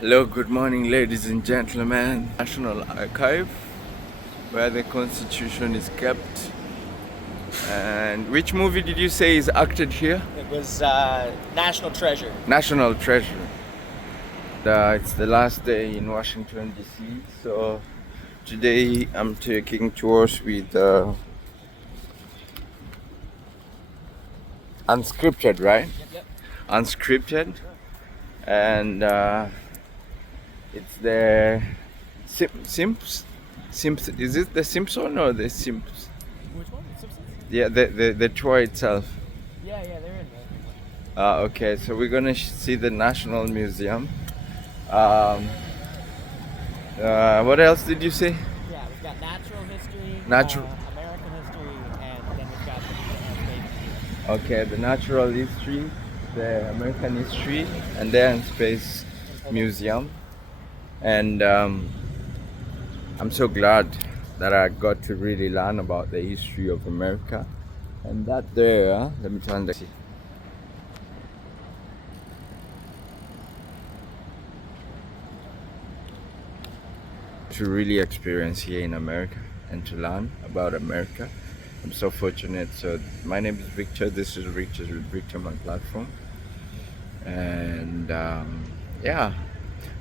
Hello, good morning, ladies and gentlemen. National Archive, where the Constitution is kept. And which movie did you say is acted here? It was National Treasure. National Treasure. It's the last day in Washington, D.C. So today I'm taking tours with Unscripted, right? Yep. Unscripted. And it's the Simps. Is it the Simpson or the Simps? Which one? Simpsons? Yeah, the tour itself. Yeah, they're in there. Okay, so we're gonna see the National Museum. Um, what else did you say? Yeah, we've got natural history, Natural. American history, and then we've got the space. Okay, the natural history, the American history, and then space museum. And I'm so glad that I got to really learn about the history of America. And that there, let me turn the to really experience here in America and to learn about America. I'm so fortunate. So my name is Victor. This is Victor's with Victor my platform. And yeah,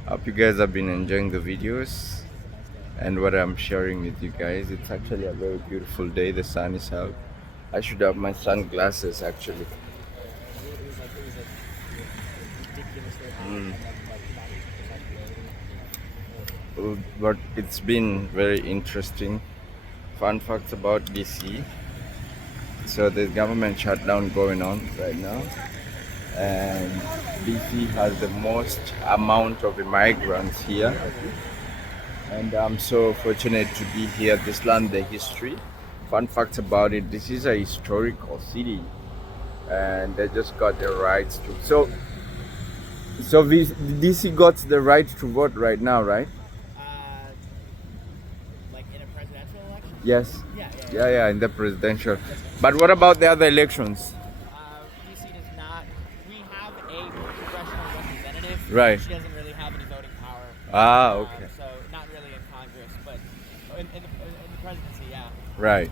I hope you guys have been enjoying the videos and what I'm sharing with you guys. It's actually a very beautiful day. The sun is out. I should have my sunglasses actually. It was ridiculously hot. Mm. And then, But it's been very interesting. Fun facts about DC. So there's government shutdown going on right now, and DC has the most amount of immigrants here. And I'm so fortunate to be here. This land, the history. Fun facts about it: this is a historical city, and they just got the rights to. So DC got the right to vote right now, right? like in a presidential election? Yes. Yeah. Yeah, in the presidential. But what about the other elections? DC does not. We have a congressional representative. Right. She doesn't really have any voting power. Ah, okay. So not really in Congress, but in the presidency, yeah. Right.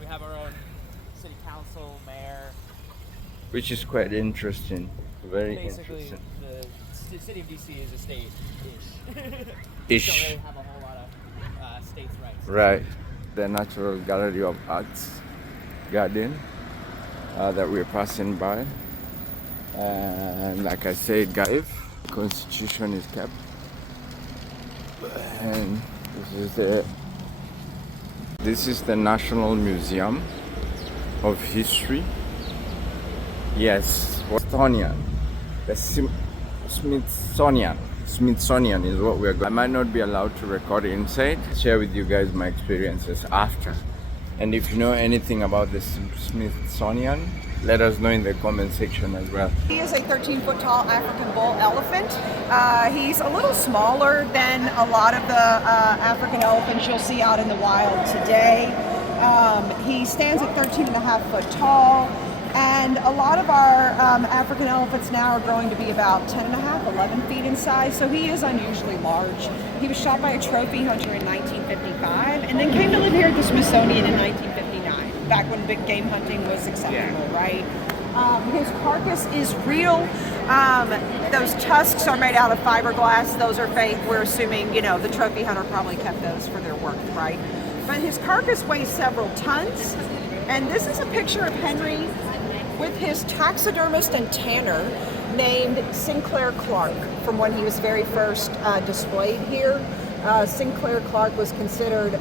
We have our own city council, mayor. Which is quite interesting. Very Basically, interesting. the city of DC is a state-ish. Ish. Don't really have a whole lot of states' rights. Right. The Natural Gallery of Arts Garden that we're passing by. And like I said, guys, Constitution is kept. And this is the National Museum of History. Yes, Smithsonian. The Smithsonian. Smithsonian is what we're going. I might not be allowed to record inside. Share with you guys my experiences after. And if you know anything about the Smithsonian, let us know in the comment section as well. He is a 13-foot tall African bull elephant. He's a little smaller than a lot of the African elephants you'll see out in the wild today. He stands at 13 and a half foot tall. And a lot of our African elephants now are growing to be about 10 and a half, 11 feet in size, so he is unusually large. He was shot by a trophy hunter in 1955 and then came to live here at the Smithsonian in 1959, back when big game hunting was acceptable, right? His carcass is real. Those tusks are made out of fiberglass. Those are fake. We're assuming, the trophy hunter probably kept those for their work, right? But his carcass weighs several tons. And this is a picture of Henry with his taxidermist and tanner named Sinclair Clark from when he was very first displayed here. Sinclair Clark was considered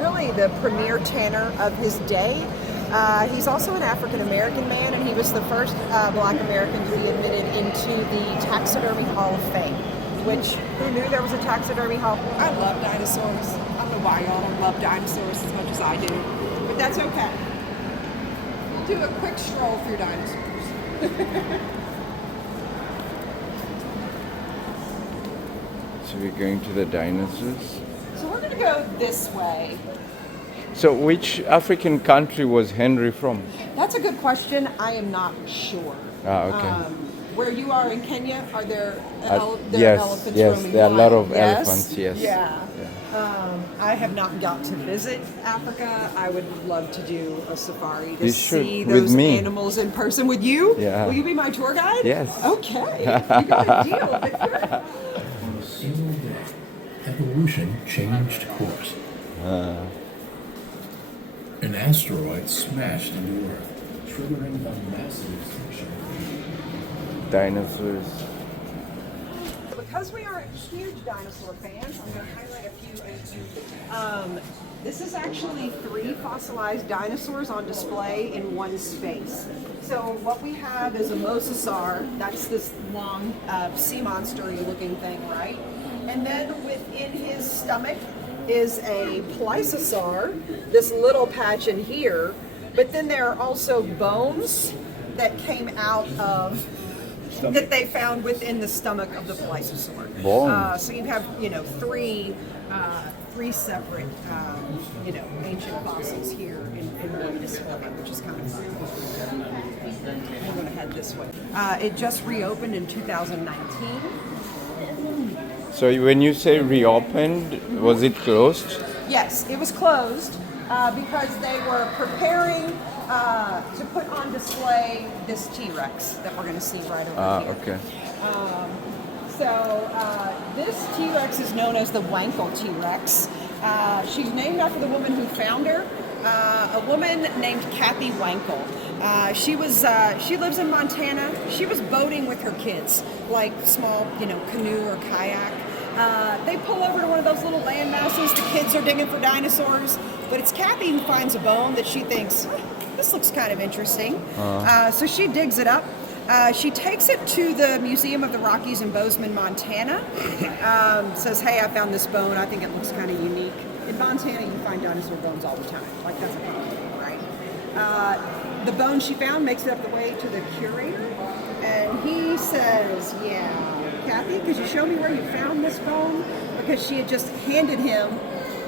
really the premier tanner of his day. He's also an African American man, and he was the first Black American to be admitted into the Taxidermy Hall of Fame. Which, who knew there was a taxidermy hall? I love dinosaurs. I don't know why y'all don't love dinosaurs as much as I do, but that's okay. We'll do a quick stroll through dinosaurs. So we're going to the dinosaurs. So we're gonna go this way. So which African country was Henry from? That's a good question. I am not sure. Ah, okay. Where you are in Kenya, are there, there yes, are elephants yes, roaming there are a lot wild? of elephants, yes. Yeah. I have not got to visit Africa. I would love to do a safari to You should, see with those me. animals in person with you. Yeah. Will you be my tour guide? Yes. Okay. You got a deal, Victor. On a single day, evolution changed course. An asteroid smashed into Earth, triggering a massive extinction. Dinosaurs. Because we are huge dinosaur fans, I'm going to highlight a few. This is actually 3 fossilized dinosaurs on display in one space. So what we have is a mosasaur. That's this long sea monster-y looking thing, right? And then within his stomach is a plesiosaur, this little patch in here. But then there are also bones that came out of that they found within the stomach of the plesiosaur. Bones. So you have, three separate, ancient fossils here in one display, which is kind of fun. I'm going to head this way. It just reopened in 2019. So when you say reopened, was it closed? Yes, it was closed because they were preparing to put on display this T-Rex that we're going to see right over here. Okay. This T-Rex is known as the Wankel T-Rex. She's named after the woman who found her, a woman named Kathy Wankel. She lives in Montana. She was boating with her kids, like small, canoe or kayak. They pull over to one of those little land masses. The kids are digging for dinosaurs, but it's Kathy who finds a bone that she thinks, this looks kind of interesting. So she digs it up. She takes it to the Museum of the Rockies in Bozeman, Montana. Says, hey, I found this bone. I think it looks kind of unique. In Montana, you find dinosaur bones all the time. Like, that's a problem, right? The bone she found makes it up the way to the curator. And he says, yeah, Kathy, could you show me where you found this bone? Because she had just handed him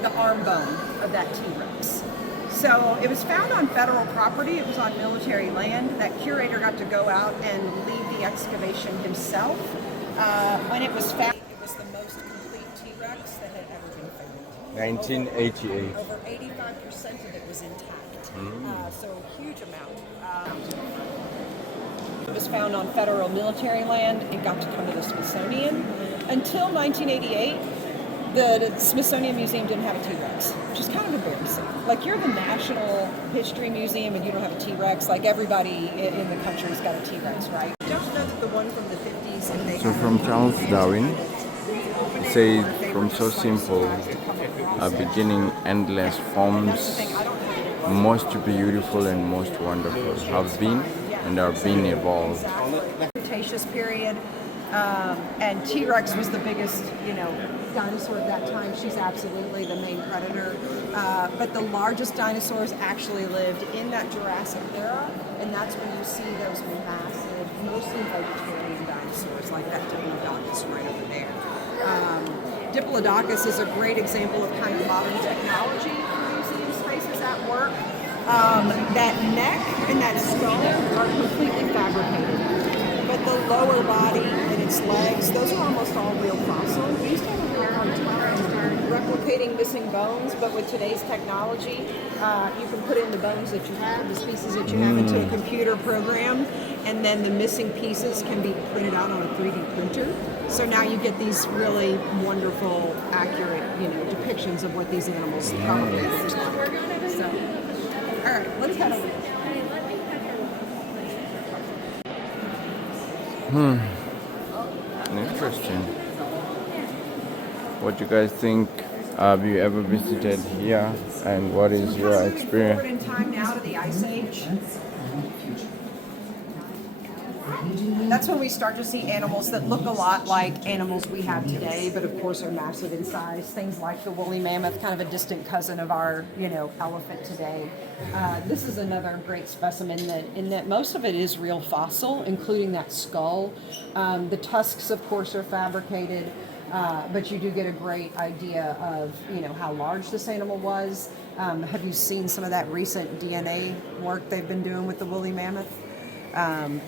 the arm bone of that T-Rex. So it was found on federal property. It was on military land. That curator got to go out and lead the excavation himself. When it was found, it was the most complete T-Rex that had ever been found. 1988. Over 85% of it was intact. So a huge amount. It was found on federal military land. It got to come to the Smithsonian. Until 1988, the Smithsonian Museum didn't have a T-Rex, which is kind of embarrassing. Like, you're the National History Museum and you don't have a T-Rex. Like, everybody in the country's got a T-Rex, right? Don't know that the one from the 50s and they So from Charles Darwin, say from so simple, beginning endless forms, most beautiful and most wonderful have been and are being evolved. Cretaceous period, and T-Rex was the biggest, dinosaur at that time. She's absolutely the main predator. But the largest dinosaurs actually lived in that Jurassic era, and that's when you see those massive, mostly vegetarian dinosaurs like that Diplodocus right over there. Diplodocus is a great example of kind of modern technology in museum spaces at work. That neck and that skull are completely fabricated, but the lower body and its legs, those are almost all real fossil. We used to have a hard time replicating missing bones, but with today's technology, you can put in the bones that you have, the species that you have, into a computer program, and then the missing pieces can be printed out on a 3D printer. So now you get these really wonderful, accurate, depictions of what these animals probably looked like. So, all right, let's head over. Interesting. What do you guys think? Have you ever visited here? And what is your Forward experience? in time now to the Ice Age. That's when we start to see animals that look a lot like animals we have today, but of course are massive in size. Things like the woolly mammoth, kind of a distant cousin of our, elephant today. This is another great specimen in that most of it is real fossil, including that skull. The tusks, of course, are fabricated, but you do get a great idea of, how large this animal was. Have you seen some of that recent DNA work they've been doing with the woolly mammoth?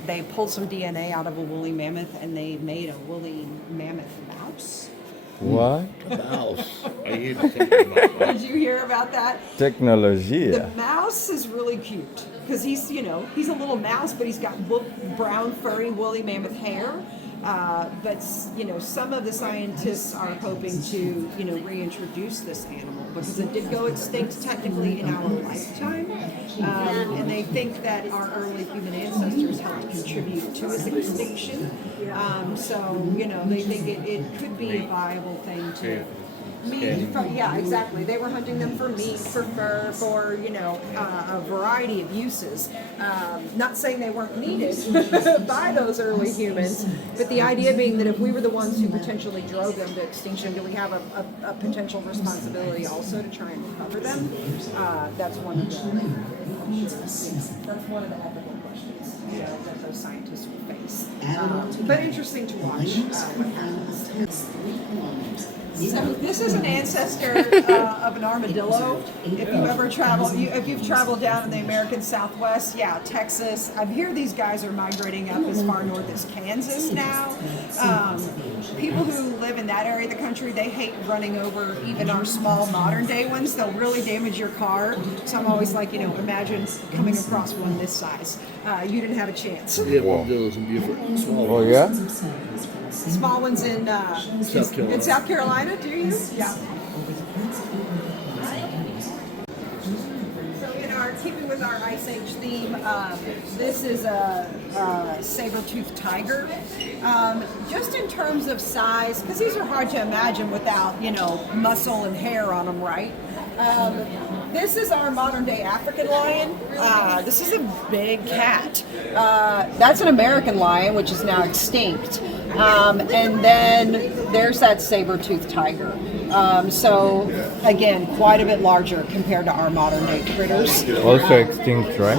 They pulled some DNA out of a woolly mammoth and they made a woolly mammoth mouse. What? Mouse. I hear something about Did you hear about that? Technology. The mouse is really cute because he's a little mouse, but he's got brown, furry, woolly mammoth hair. But some of the scientists are hoping to, reintroduce this animal because it did go extinct technically in our lifetime, and they think that our early human ancestors helped contribute to its extinction. They think it could be a viable thing to. Yeah, exactly. They were hunting them for meat, for fur, for a variety of uses. Not saying they weren't needed by those early humans, but the idea being that if we were the ones who potentially drove them to extinction, do we have a potential responsibility also to try and recover them? That's one of the ethical questions that those scientists will face. But interesting to watch what happens. So this is an ancestor of an armadillo. If you ever travel, if you've traveled down in the American Southwest, Texas. I hear these guys are migrating up as far north as Kansas now. People who live in that area of the country, they hate running over even our small modern day ones. They'll really damage your car. So I'm always like, imagine coming across one this size. You didn't have a chance. We have armadillos in Beaufort. Small Oh yeah? Small ones in South Carolina. In South Carolina, do you? Yeah. So keeping with our Ice Age theme, this is a saber-toothed tiger. Just in terms of size, because these are hard to imagine without, muscle and hair on them, right? This is our modern day African lion. This is a big cat. That's an American lion, which is now extinct. And then there's that saber-toothed tiger. So again, quite a bit larger compared to our modern day critters. Also extinct, right?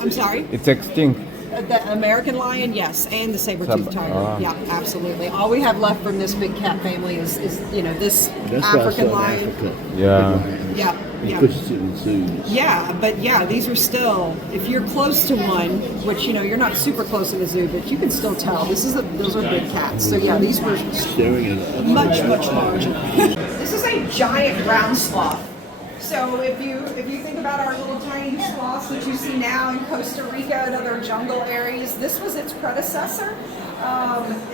I'm sorry? It's extinct. The American lion, yes, and the saber-toothed tiger. Yeah, absolutely. All we have left from this big cat family is this That's African also lion. in Africa. Yeah, He yeah. pushes it in zoos. Yeah, but these are still, if you're close to one, which, you're not super close in the zoo, but you can still tell, those are big cats. So yeah, these were Staring at it. much larger. This is a giant ground sloth. So if you think about our little tiny sloths that you see now in Costa Rica and other jungle areas, this was its predecessor.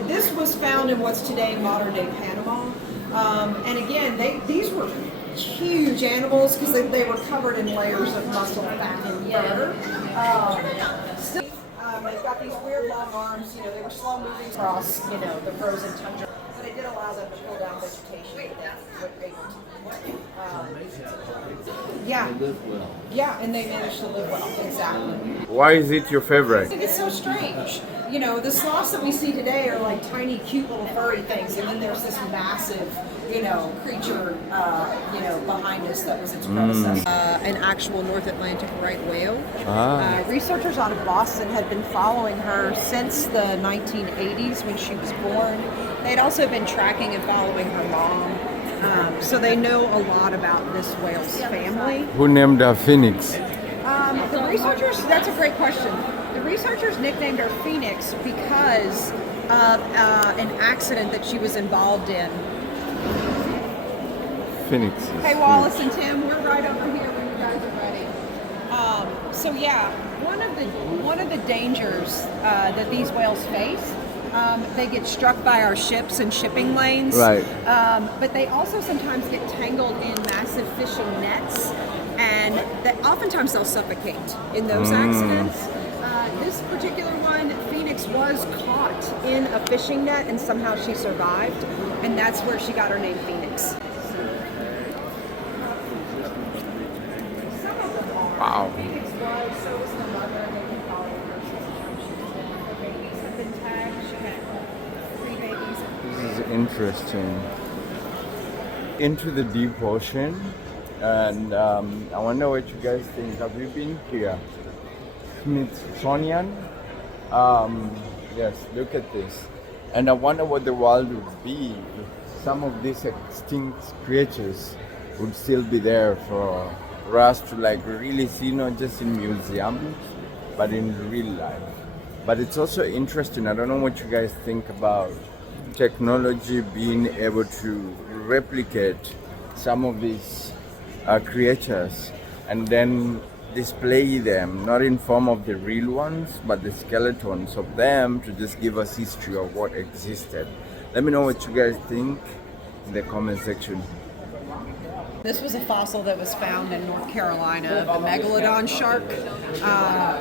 This was found in what's today modern day Panama. And again, these were huge animals because they were covered in layers of muscle, fat, and fur. They've got these weird long arms. They were slow moving across, the frozen tundra, but it did allow them to pull down vegetation. Yeah, and they managed to live well. Exactly. Why is it your I favorite? think it's so strange. The sloths that we see today are like tiny, cute little furry things, and then there's this massive, creature, behind us that was its predecessor. An actual North Atlantic right whale. Researchers out of Boston had been following her since the 1980s when she was born. They'd also been tracking and following her mom. So they know a lot about this whale's family. Who named her Phoenix? The researchers, that's a great question. The researchers nicknamed her Phoenix because of an accident that she was involved in. Phoenix. Hey, Wallace and Tim, we're right over here when you guys are ready. One of the dangers that these whales face, they get struck by our ships and shipping lanes. Right. But they also sometimes get tangled in massive fishing nets, and oftentimes they'll suffocate in those accidents. This particular one, Phoenix, was caught in a fishing net, and somehow she survived, and that's where she got her name, Phoenix. Wow. Phoenix was, so was the mother, and they can follow her. Her babies have been tagged. She had 3 babies. This is interesting. Into the deep ocean, and I wonder what you guys think. Have you been here? Smithsonian? Yes, look at this. And I wonder what the world would be if some of these extinct creatures would still be there for us to really see, not just in museums, but in real life. But it's also interesting. I don't know what you guys think about technology being able to replicate some of these creatures and then display them, not in form of the real ones, but the skeletons of them, to just give us history of what existed. Let me know what you guys think in the comment section. This was a fossil that was found in North Carolina of the megalodon shark.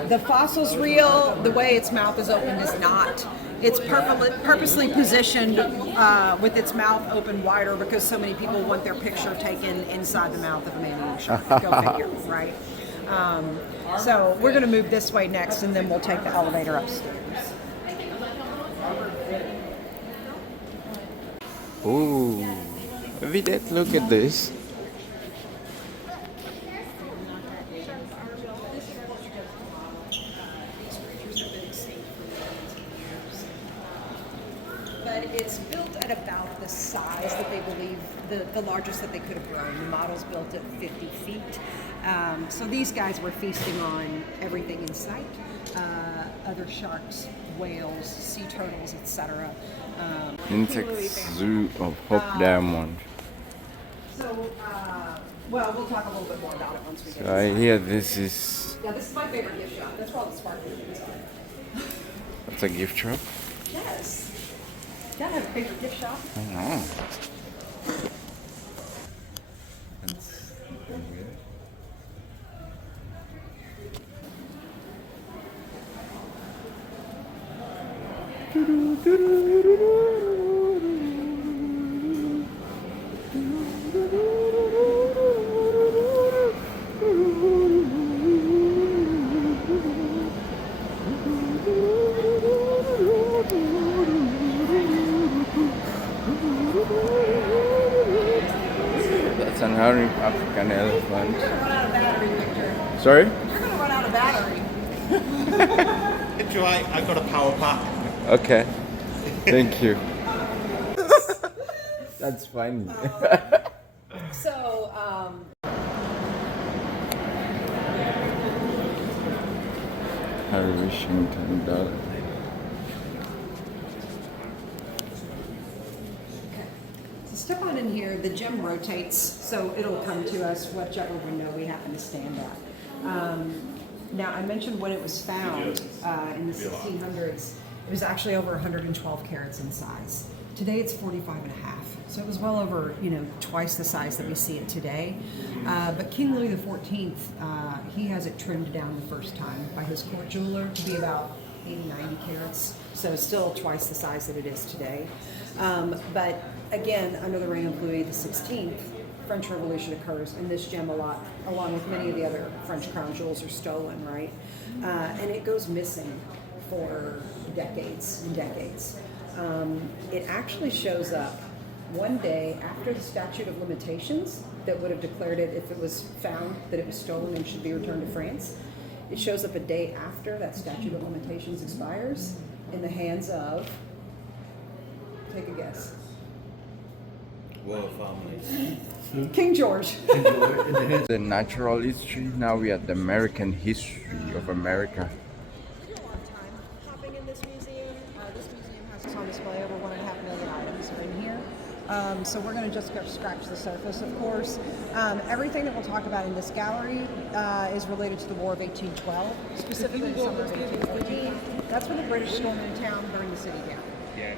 The fossil's real. The way its mouth is opened is not. It's purposely positioned with its mouth open wider because so many people want their picture taken inside the mouth of a man-eating shark. Go figure, right? So we're going to move this way next, and then we'll take the elevator upstairs. Ooh, Vidette, look at this. But it's built at about the size that they believe, the largest that they could have grown. The model's built at 50 feet. So these guys were feasting on everything in sight. Other sharks, whales, sea turtles, etc. Insect Zoo of Hope Diamond. So, well, we'll talk a little bit more about it once we get So I hear this is, Yeah, this is my favorite gift shop. That's where all the sparkly things are. that's a gift shop? Yes. Yeah, I have a favorite gift shop. I don't know. That's an African elephant. Run out of battery, Victor. Sorry? You're gonna run out of battery. It's alright, I've got a power pack. Okay. Thank you. That's funny. So, Harry Washington Dollar. so step on in here. The gem rotates, so it'll come to us whichever window we happen to stand at. Now, I mentioned when it was found in the 1600s, it was actually over 112 carats in size. Today it's 45 and a half. So it was well over, twice the size that we see it today. But King Louis XIV, he has it trimmed down the first time by his court jeweler to be about 80, 90 carats. So it's still twice the size that it is today. But again, under the reign of Louis XVI, French Revolution occurs, and this gem along with many of the other French crown jewels, are stolen, right? And it goes missing for decades and decades. It actually shows up one day after the statute of limitations that would have declared it, if it was found that it was stolen and should be returned to France. It shows up a day after that statute of limitations expires in the hands of, take a guess, Royal family. King George. The natural history. Now we are at the American history of America. We do a lot of time hopping in this museum. This museum has on display over 1.5 million items are in here. So we're going to just go scratch the surface, of course. Everything that we'll talk about in this gallery is related to the War of 1812, specifically the summer of 1814. That's when the British stormed into town, burned the city down. Yeah,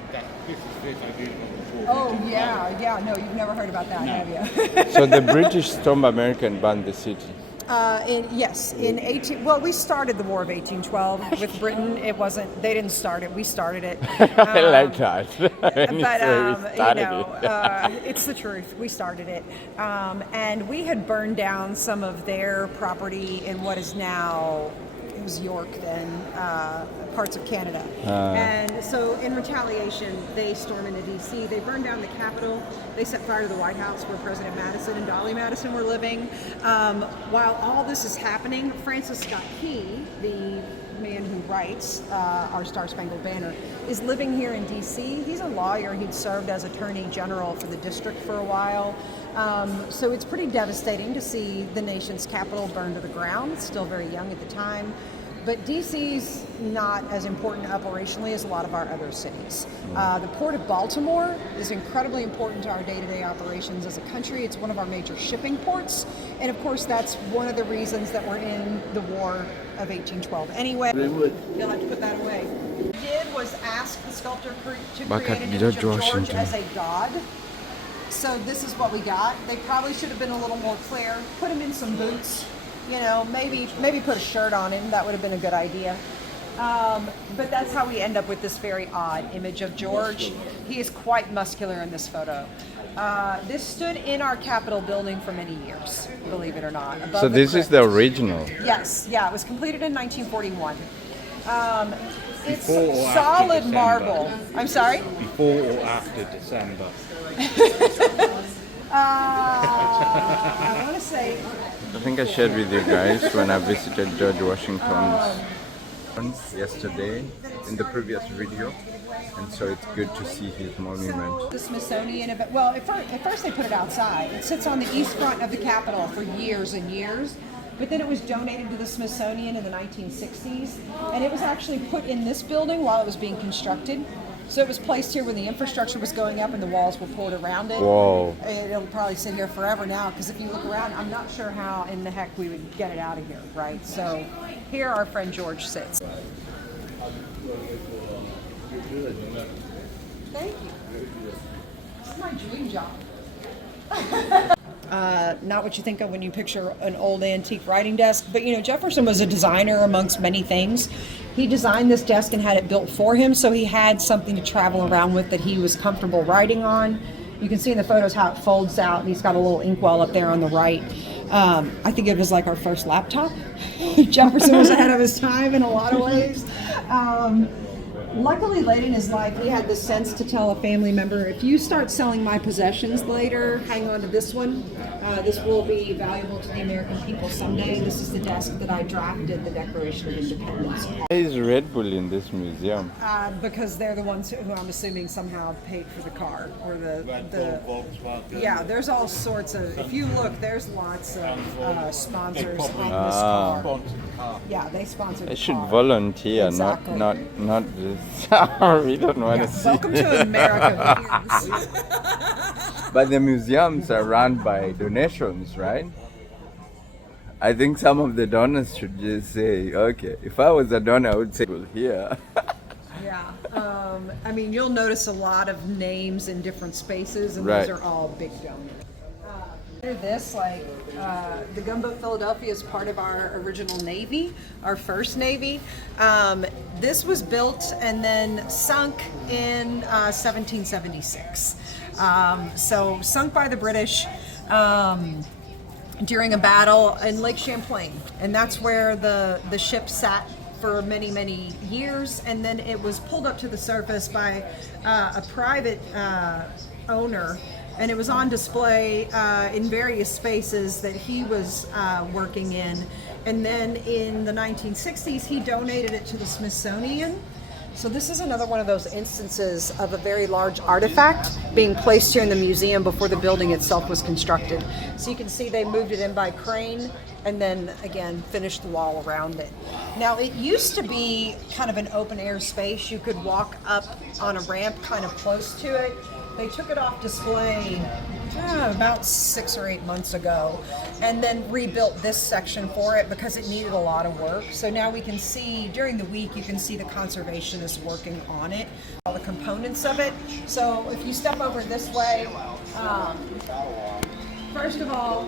this is this I did before. Oh, yeah. No, you've never heard about that, have you? So the British stormed America and burned the city. Well, we started the War of 1812 with Britain. They didn't start it. We started it. I like that. It's the truth. We started it. And we had burned down some of their property in what is now, it was York then, parts of Canada. And so in retaliation, they stormed into D.C. They burned down the Capitol. They set fire to the White House where President Madison and Dolly Madison were living. While all this is happening, Francis Scott Key, the man who writes our Star-Spangled Banner, is living here in D.C. He's a lawyer. He'd served as Attorney General for the district for a while. So it's pretty devastating to see the nation's capital burned to the ground. It's still very young at the time. but DC's not as important operationally as a lot of our other cities. The Port of Baltimore is incredibly important to our day-to-day operations as a country. It's one of our major shipping ports, and of course that's one of the reasons that we're in the War of 1812. Anyway, you'll have to put that away. What we did was ask the sculptor to create an image of George as a god. So this is what we got. They probably should have been a little more clear. Put him in some boots, you know, maybe put a shirt on him. That would have been a good idea. But that's how we end up with this very odd image of George. He is quite muscular in this photo. This stood in our Capitol building for many years, believe it or not. Above So this is the original. Yes, yeah, it was completed in 1941. It's Before or after solid December? marble. I'm sorry? Before or after December? I want to say I think I shared with you guys when I visited George Washington's yesterday in the previous video, and so it's good to see his monument. the Smithsonian event. Well, at first they put it outside. It sits on the east front of the Capitol for years and years, but then it was donated to the Smithsonian in the 1960s, and it was actually put in this building while it was being constructed. So it was placed here when the infrastructure was going up and the walls were poured around it. Whoa. It'll probably sit here forever now, because if you look around, I'm not sure how in the heck we would get it out of here, right? So here our friend George sits. Thank you. This is my dream job. Not what you think of when you picture an old antique writing desk, but you know, Jefferson was a designer amongst many things. He designed this desk and had it built for him, so he had something to travel around with that he was comfortable writing on. You can see in the photos how it folds out, and he's got a little inkwell up there on the right. I think it was like our first laptop. Jefferson was ahead of his time in a lot of ways. Luckily, late in his life, he had the sense to tell a family member, if you start selling my possessions later, hang on to this one. This will be valuable to the American people someday. This is the desk that I drafted the Declaration of Independence on. Why is Red Bull in this museum? Because they're the ones who I'm assuming somehow paid for the car or the Volkswagen. yeah. There's all sorts of. If you look, there's lots of sponsors on this car. Sponsored car. Yeah, they sponsored. I the should car. volunteer, Exactly. not this. We don't want Yeah, to see. welcome to America. Viewers. But the museums are run by donations, right? I think some of the donors should just say, okay, if I was a donor, I would say, well, here. Yeah, I mean, you'll notice a lot of names in different spaces, and Right. those are all big donors. This, like, the gunboat Philadelphia is part of our original Navy, our first Navy. This was built and then sunk in 1776. So sunk by the British during a battle in Lake Champlain, and that's where the ship sat for many, many years, and then it was pulled up to the surface by a private owner, and it was on display in various spaces that he was working in. And then in the 1960s, he donated it to the Smithsonian. So this is another one of those instances of a very large artifact being placed here in the museum before the building itself was constructed. So you can see they moved it in by crane and then again finished the wall around it. Now it used to be kind of an open air space. You could walk up on a ramp kind of close to it. They took it off display about 6 or 8 months ago, and then rebuilt this section for it because it needed a lot of work. So now we can see, during the week, you can see the conservationists working on it, all the components of it. So if you step over this way, first of all,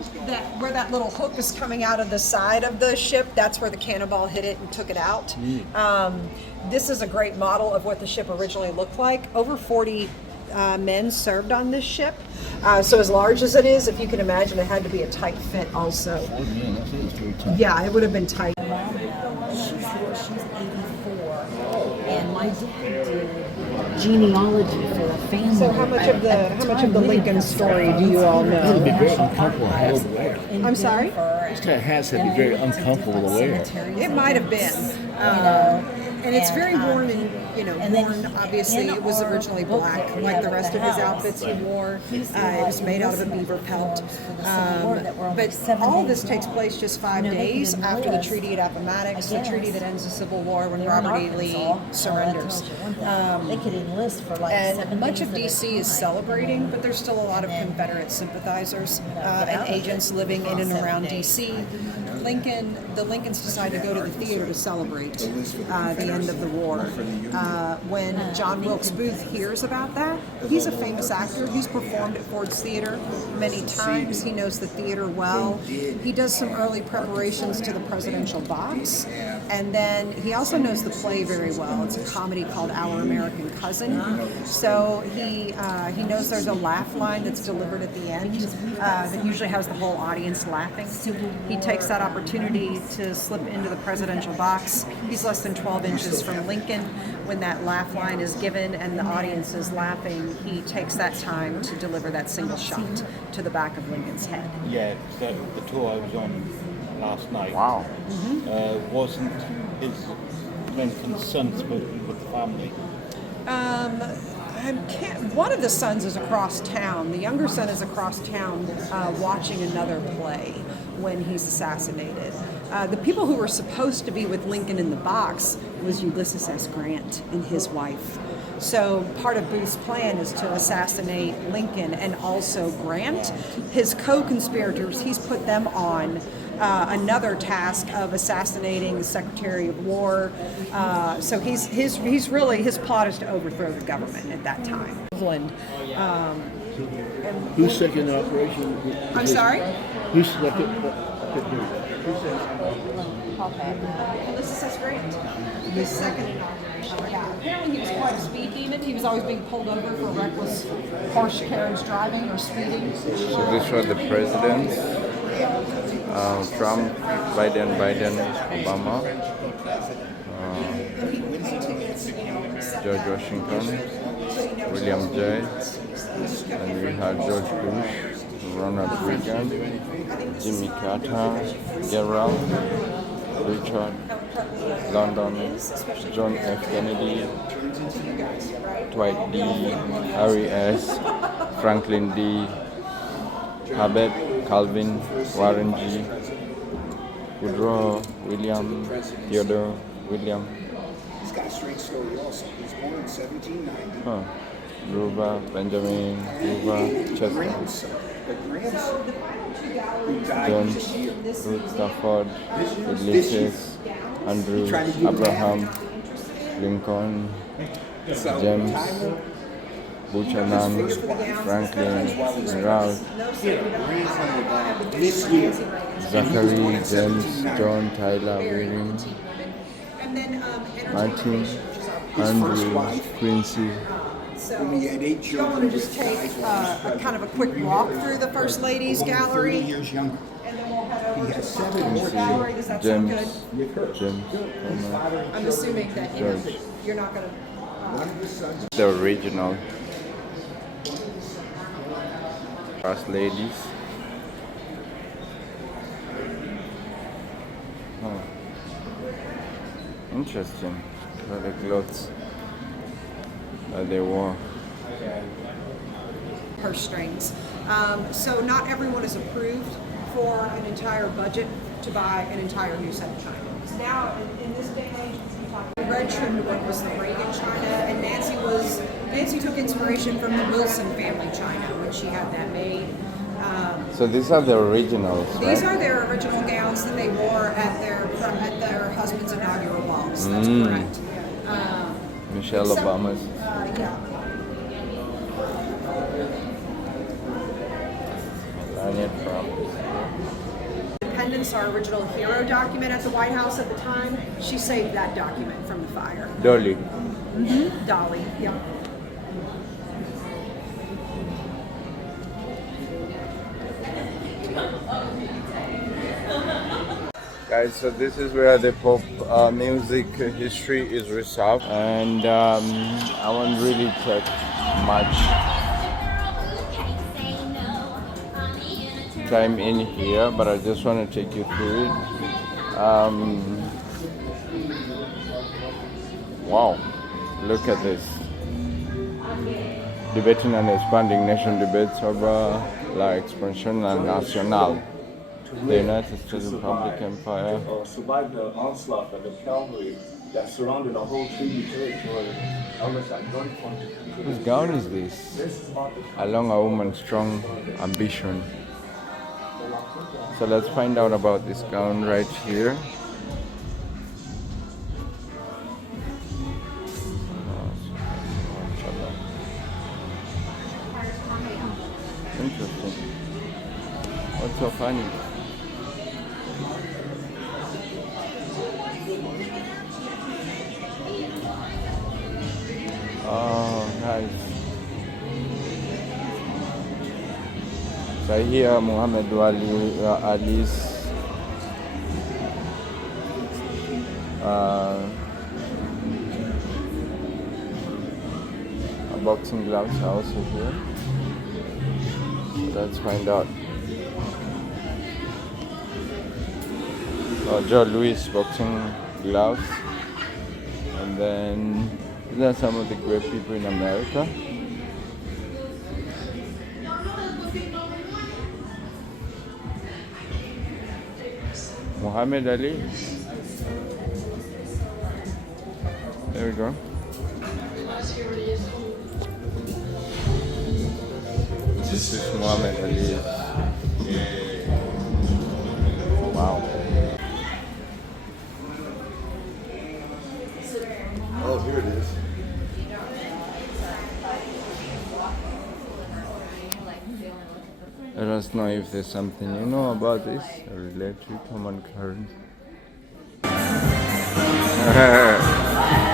where that little hook is coming out of the side of the ship, that's where the cannonball hit it and took it out. This is a great model of what the ship originally looked like. Over 40 men served on this ship. So as large as it is, if you can imagine, it had to be a tight fit also. Oh, man, that is very tough. Yeah, it would have been tight. She's 84, and my dad did genealogy for the family. So how much of the Lincoln story do you all That would be know? very uncomfortable to have to wear. I'm sorry? This kind of hats would be very uncomfortable to wear. It might have been. And it's very worn and, and then worn, obviously. in It was our originally book black, that we like have the at rest the of his house, outfits he wore. he's the It was made out of a listening beaver pelt. for the Civil War that were only But 7 all days this takes long. place just 5 You know, they days could after the enlist, Treaty at Appomattox, I the treaty guess. that ends the Civil War when They're in Robert E. Lee Arkansas. That surrenders. tells you one thing. They could enlist for like 7 And much days of at a D.C. is time. celebrating, but there's still a lot of Confederate sympathizers and agents living in and around D.C. The Lincolns decided to go to the theater to celebrate the end of the war. When John Wilkes Booth hears about that, he's a famous actor. He's performed at Ford's Theater many times. He knows the theater well. He does some early preparations to the presidential box, and then he also knows the play very well. It's a comedy called Our American Cousin. So he knows there's a laugh line that's delivered at the end that usually has the whole audience laughing. He takes that opportunity to slip into the presidential box. He's less than 12 inches from Lincoln. When that laugh line is given and the audience is laughing, he takes that time to deliver that single shot to the back of Lincoln's head. Yeah, so the tour I was on last night Wow. wasn't his Lincoln's son supposed to be with the family. One of the sons is across town. The younger son is across town watching another play when he's assassinated. The people who were supposed to be with Lincoln in the box was Ulysses S. Grant and his wife. So part of Booth's plan is to assassinate Lincoln and also Grant. His co-conspirators, he's put them on another task of assassinating the Secretary of War. So he's really, his plot is to overthrow the government at that time. Who's second in operation? I'm sorry? Who's second? Ulysses S. Grant. He's second in operation. Yeah. Apparently he was quite a speed demon. He was always being pulled over for reckless harsh carriage driving or speeding. So these were the presidents. Trump, Biden, Obama, George Washington, William J. And we had George Bush, Ronald Reagan, Jimmy Carter, Gerald, Richard, London, John F. Kennedy, Dwight D., Harry S., Franklin D., Habib, Calvin, Warren G., Woodrow William, Theodore William, He's got a strange story also. He was born in 1790. Grover, Benjamin, Hoover, Chester, Grandson. The grandson who died James, this year. Ruth Stafford, Ulysses, Andrew, Abraham, Lincoln, So, James, Tyler, Buchanan, Franklin, Ralph, Zachary, James, John, Tyler, William, Martin, Andrew, Quincy. when he had 8 I children, want to just take a kind of a quick walk through the First Lady's 30 gallery, years younger. and then we'll head over He to has the 7 more gallery. Does that sound James, good? James, Homer, I'm assuming that George. you're not going to. One of his sons The original First Ladies. Interesting. The clothes that they wore. Purse strings. So not everyone is approved for an entire budget to buy an entire new set of china. Now, in this day and age, the red trimmed one was the Reagan china, and Nancy took inspiration from the Wilson family china when she had that made. So these are the originals, These right? are their original gowns that they wore at their husband's inaugural balls. That's correct. Michelle Except- Obama's. Yeah. Melania Trump. Independence, our original hero document at the White House at the time, she saved that document from the fire. Dolly. Dolly, yeah. Guys, so this is where the pop music history is reserved, and I won't really take much time in here, but I just want to take you through it. Wow, look at this. Debating and expanding nation debates over la expansion nationale. The United States Republic Empire. Survived the onslaught of the cavalry that surrounded the whole treaty territory. Whose gown is this? Along a woman's strong ambition. So let's find out about this gown right here. Interesting. What's so funny? Oh, nice. So here Muhammad Ali's boxing gloves are also here. So let's find out. Joe Louis boxing gloves, and then these are some of the great people in America. Muhammad Ali. There we go. This is Muhammad Ali. Wow. Oh, here it is. Let us know if there's something you know about this or relate to common current.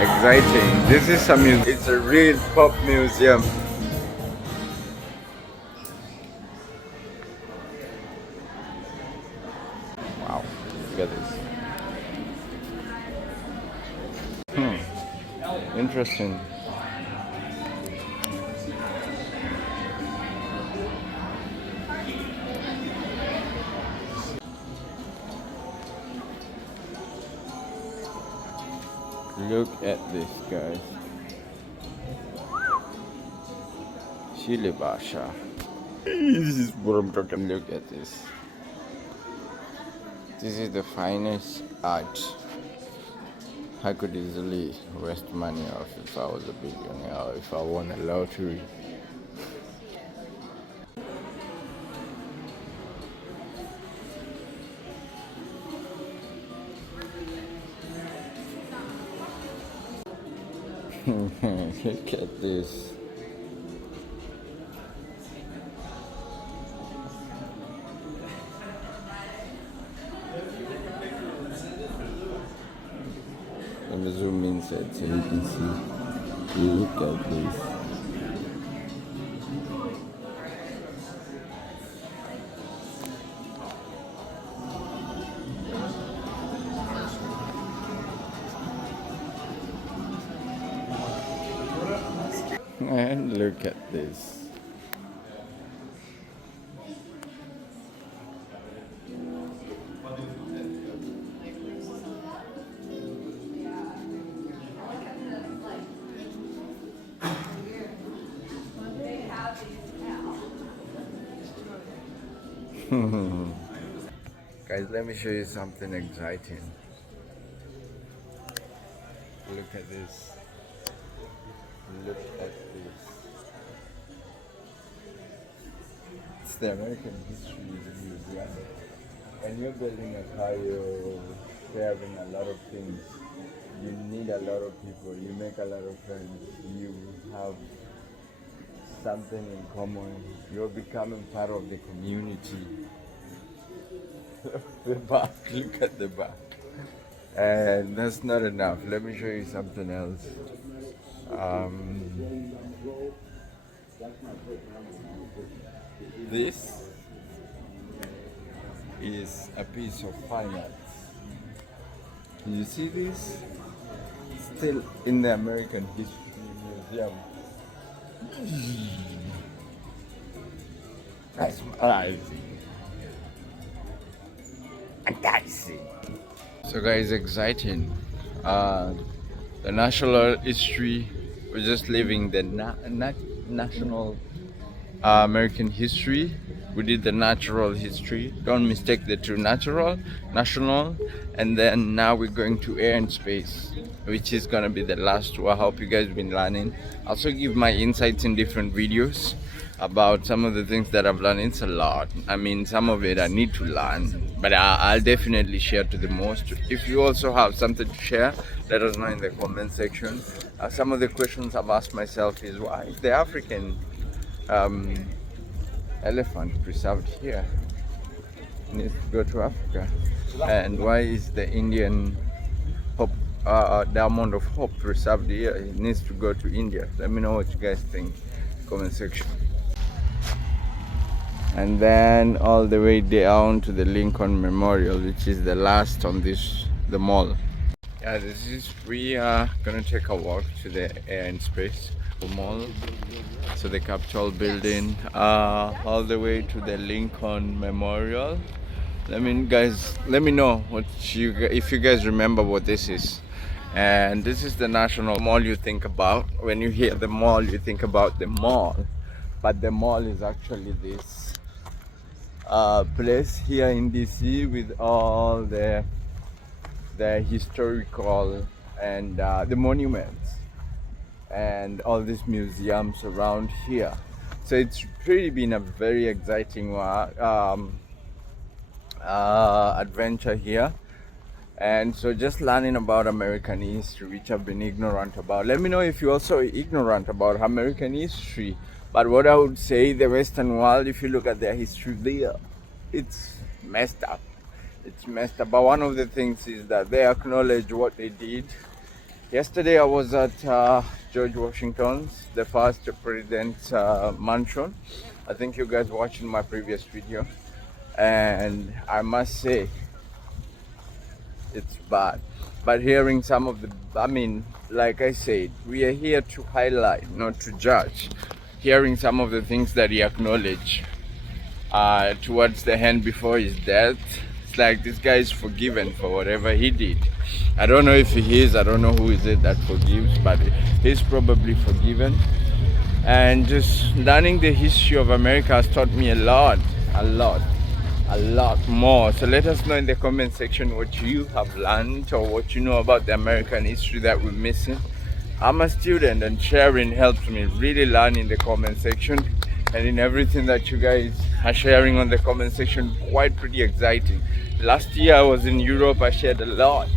Exciting. This is a museum. It's a real pop museum. Wow, look at this. Interesting. Look at this, guys. Shile Basha. This is what I'm talking. Look at this. This is the finest art. I could easily waste money off if I was a billionaire or if I won a lottery. Look at this. Let me zoom inside so you can see. Look at this. And look at this. Guys, let me show you something exciting. Look at this. Look at this. It's the American History Museum. When you're building a car, you're sharing a lot of things. You need a lot of people. You make a lot of friends. You have something in common. You're becoming part of the community. The back. Look at the back. And that's not enough. Let me show you something else. This is a piece of fine arts. You see this? Still in the American History Museum. That's amazing. Fantastic. So guys, exciting. the national history. We're just living the national American history. We did the natural history. Don't mistake the two: natural, national, and then now we're going to air and space, which is gonna be the last two. I hope you guys been learning. I also give my insights in different videos about some of the things that I've learned. It's a lot. I mean, some of it I need to learn, but I'll definitely share to the most. If you also have something to share, let us know in the comment section. Some of the questions I've asked myself is, why is the African elephant preserved here? It needs to go to Africa. And why is the Indian Diamond of Hope preserved here? It needs to go to India. Let me know what you guys think. Comment section. And then all the way down to the Lincoln Memorial, which is the last on the mall. Yeah, we are gonna take a walk to the Air and Space Mall, so the Capitol building, all the way to the Lincoln Memorial. Let me know if you guys remember what this is. And this is the National Mall you think about. When you hear the mall, you think about the mall, but the mall is actually this place here in DC with all the historical and the monuments and all these museums around here. So it's really been a very exciting adventure here. And so just learning about American history, which I've been ignorant about. Let me know if you're also ignorant about American history. But what I would say, the Western world, if you look at their history there, it's messed up. It's messed up. But one of the things is that they acknowledge what they did. Yesterday I was at George Washington's, the first president's mansion. I think you guys watched my previous video. And I must say, it's bad. But hearing some of like I said, we are here to highlight, not to judge. Hearing some of the things that he acknowledged towards the end before his death, it's like this guy is forgiven for whatever he did. I don't know if he is, I don't know who is it that forgives, but he's probably forgiven. And just learning the history of America has taught me a lot more. So let us know in the comment section what you have learned or what you know about the American history that we're missing. I'm a student and sharing helps me really learn in the comment section, and in everything that you guys are sharing on the comment section, quite pretty exciting. Last year I was in Europe, I shared a lot,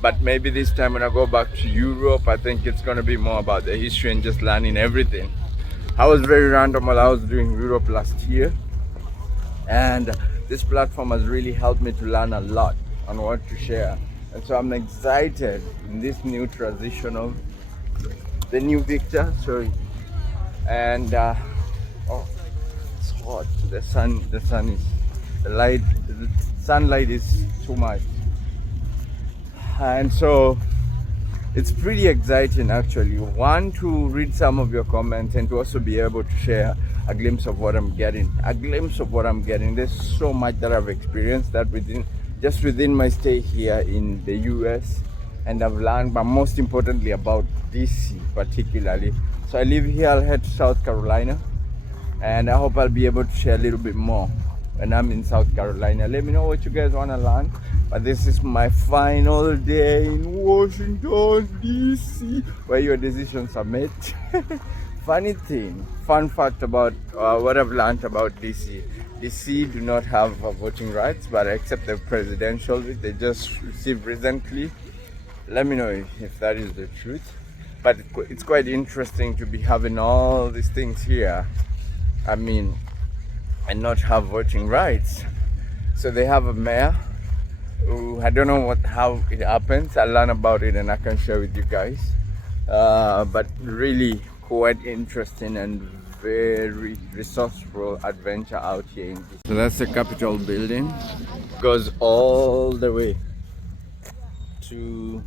but maybe this time when I go back to Europe, I think it's going to be more about the history and just learning everything. I was very random while I was doing Europe last year, and this platform has really helped me to learn a lot on what to share. And so I'm excited in this new transition of the new Victor, and oh, it's hot. The sunlight is too much, and so it's pretty exciting actually. One, to read some of your comments and to also be able to share a glimpse of what I'm getting. There's so much that I've experienced that within my stay here in the US, and I've learned, but most importantly about DC particularly. So I live here, I'll head to South Carolina, and I hope I'll be able to share a little bit more when I'm in South Carolina. Let me know what you guys want to learn. But this is my final day in Washington DC, where your decisions are made. Fun fact about what I've learned about DC. DC do not have voting rights, but except the presidential, they just received recently. Let me know if that is the truth. But it's quite interesting to be having all these things here, and not have voting rights. So they have a mayor who, I don't know how it happens. I'll learn about it and I can share with you guys. But really quite interesting and very resourceful adventure out here in DC. So that's the Capitol building. Goes all the way to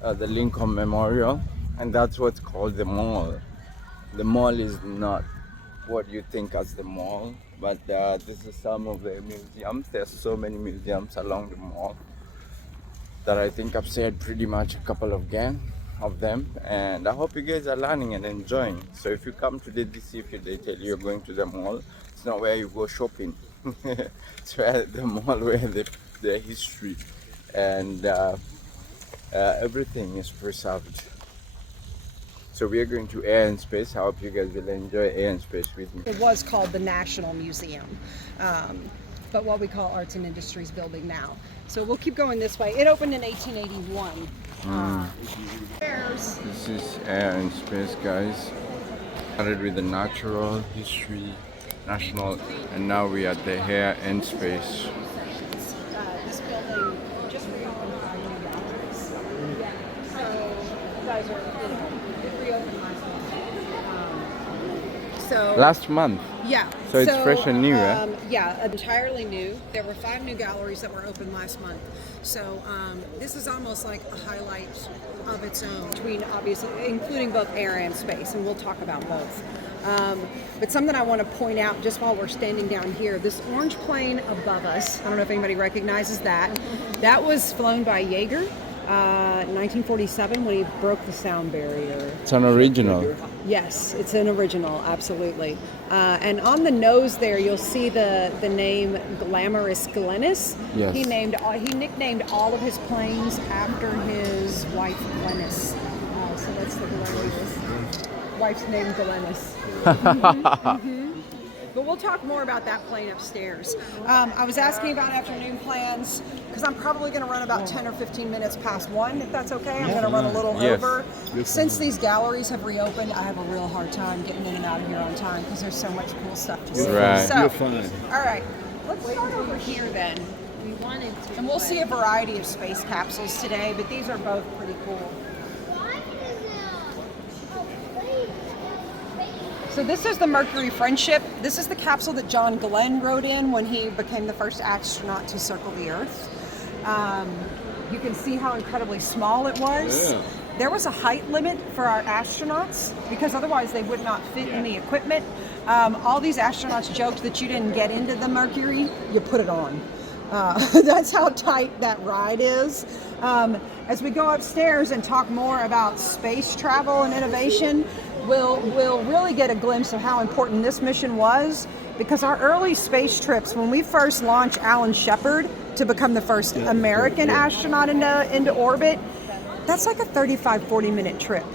the Lincoln Memorial, and that's what's called the mall. The mall is not what you think as the mall, but this is some of the museums. There's so many museums along the mall. that I think I've said pretty much a couple of them, and I hope you guys are learning and enjoying. So if you come to the DC, if they tell you you're going to the mall, it's not where you go shopping. It's where the mall where the history and everything is preserved. So we are going to Air and Space. I hope you guys will enjoy Air and Space with me. It was called the National Museum, but what we call Arts and Industries Building now. So we'll keep going this way. It opened in 1881. This is Air and Space, guys. Started with the natural history, national, and now we are at the Air and Space. This building just reopened 5 new galleries. So you guys are, it reopened last month. So Last month. yeah. So it's fresh and new, right? Yeah, entirely new. There were 5 new galleries that were open last month. So this is almost like a highlight of its own, between obviously, including both Air and Space, and we'll talk about both. But something I want to point out just while we're standing down here, this orange plane above us, I don't know if anybody recognizes that, that was flown by Jaeger in 1947 when he broke the sound barrier. It's an original. Yes, it's an original, absolutely. And on the nose there, you'll see the name Glamorous Glennis. Yes. He nicknamed all of his planes after his wife Glennis. So that's the Glennis. Wife's name Glennis. But we'll talk more about that plane upstairs. I was asking about afternoon plans because I'm probably going to run about 10 or 15 minutes past 1, if that's okay. I'm going to run a little Yes. over. Since these galleries have reopened, I have a real hard time getting in and out of here on time because there's so much cool stuff to see. Right. So, You're fine. all right, let's start over here then. We wanted to. And we'll see a variety of space capsules today, but these are both pretty cool. So this is the Mercury Friendship. This is the capsule that John Glenn rode in when he became the first astronaut to circle the Earth. You can see how incredibly small it was. Yeah. There was a height limit for our astronauts because otherwise they would not fit in the equipment. All these astronauts joked that you didn't get into the Mercury, you put it on. That's how tight that ride is. As we go upstairs and talk more about space travel and innovation, we'll really get a glimpse of how important this mission was, because our early space trips, when we first launched Alan Shepard to become the first American astronaut into orbit, that's like a 35-40 minute trip.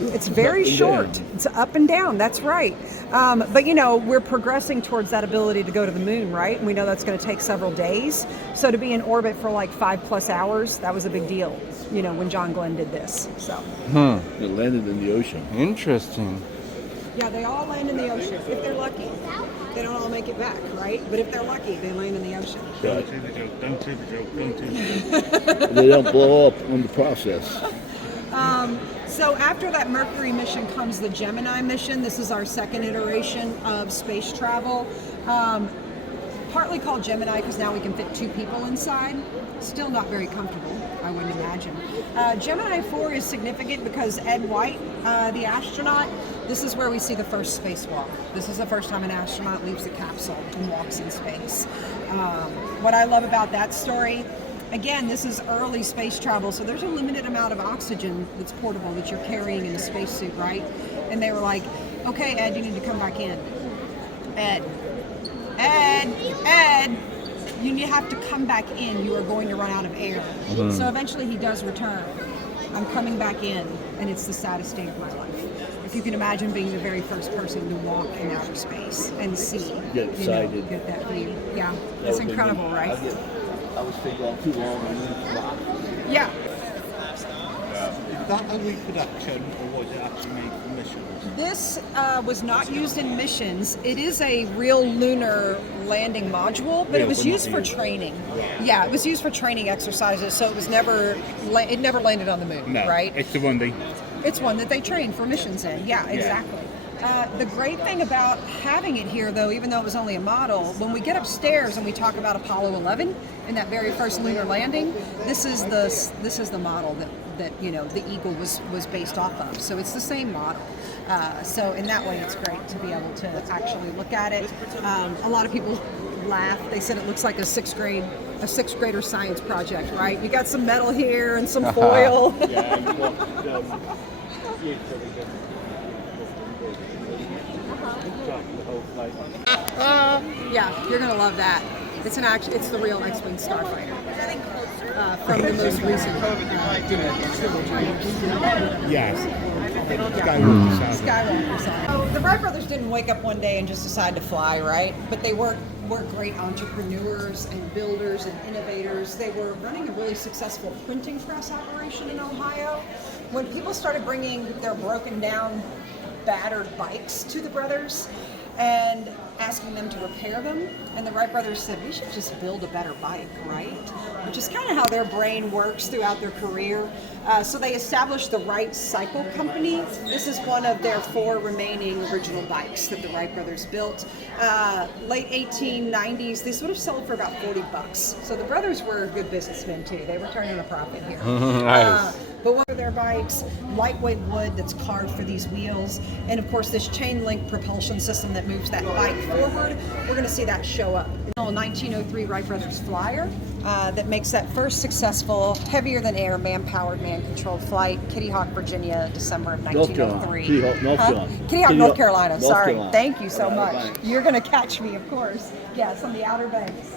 It's very short. It's up and down. That's right. But you know, we're progressing towards that ability to go to the moon, right? And we know that's going to take several days. So to be in orbit for like 5+ hours, that was a big deal. You know, when John Glenn did this. So. It landed in the ocean. Interesting. Yeah, they all land in the ocean if they're lucky. They don't all make it back, right? But if they're lucky, they land in the ocean. Right. Don't do the joke, don't do the joke, don't do the joke. They don't blow up in the process. So after that Mercury mission comes the Gemini mission. This is our second iteration of space travel. Partly called Gemini because now we can fit 2 people inside. Still not very comfortable, I wouldn't imagine. Gemini 4 is significant because Ed White, the astronaut, this is where we see the first spacewalk. This is the first time an astronaut leaves the capsule and walks in space. What I love about that story, again, this is early space travel, so there's a limited amount of oxygen that's portable that you're carrying in a spacesuit, right? And they were like, okay, Ed, you need to come back in. Ed, you have to come back in. You are going to run out of air. So eventually he does return. I'm coming back in, and it's the saddest day of my life. If you can imagine being the very first person to walk in outer space and see, Get excited. get that view. Yeah, it's incredible, right? I was thinking too long on this rock. Yeah. Is that a reproduction or was it actually made for missions? This was not used in missions. It is a real lunar landing module, but it was used for training. Yeah, it was used for training exercises, so it was never landed on the moon, No, right? it's the one they... It's one that they train for missions in. Yeah, exactly. The great thing about having it here, though, even though it was only a model, when we get upstairs and we talk about Apollo 11 and that very first lunar landing, this is the model that you know the Eagle was based off of. So it's the same model. So in that way, it's great to be able to actually look at it. A lot of people laugh. They said it looks like a sixth grader science project, right? You got some metal here and some foil. Yeah, and what usually the whole place. Yeah, you're gonna love that. It's the real X-Wing Starfighter from the most recent trilogy. Yes. Skywalker side. So the Wright brothers didn't wake up one day and just decide to fly, right? But they were great entrepreneurs and builders and innovators. They were running a really successful printing press operation in Ohio. When people started bringing their broken down, battered bikes to the brothers and asking them to repair them, and the Wright brothers said, we should just build a better bike, right? Which is kind of how their brain works throughout their career. So they established the Wright Cycle Company. This is one of their 4 remaining original bikes that the Wright brothers built. Late 1890s, this would have sold for about $40. So the brothers were good businessmen too. They were turning a profit here. Nice. But what are their bikes? Lightweight wood that's carved for these wheels, and of course this chain link propulsion system that moves that bike forward. We're going to see that show up. A 1903 Wright Brothers Flyer that makes that first successful heavier than air man-powered, man-controlled flight. Kitty Hawk, Virginia, December of 1903. Kitty Hawk, North Carolina. Kitty Hawk, North Carolina. North Sorry. Carolina. Thank you so Outer much. Banks. You're going to catch me, of course. Yes, on the Outer Banks.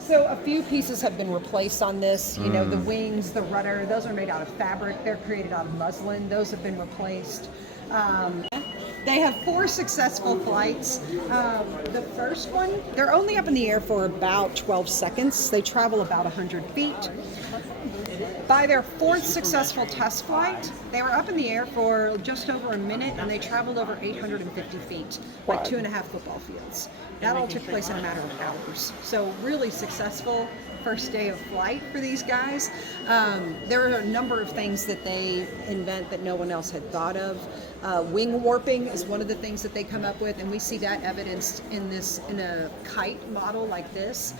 So a few pieces have been replaced on this. You know, the wings, the rudder, those are made out of fabric. They're created out of muslin. Those have been replaced. They have 4 successful flights. The first one, they're only up in the air for about 12 seconds. They travel about 100 feet. By their 4th successful test flight, they were up in the air for just over a minute, and they traveled over 850 feet, like 2.5 football fields. That all took place in a matter of hours. So really successful first day of flight for these guys. There are a number of things that they invent that no one else had thought of. Wing warping is one of the things that they come up with, and we see that evidenced in a kite model like this.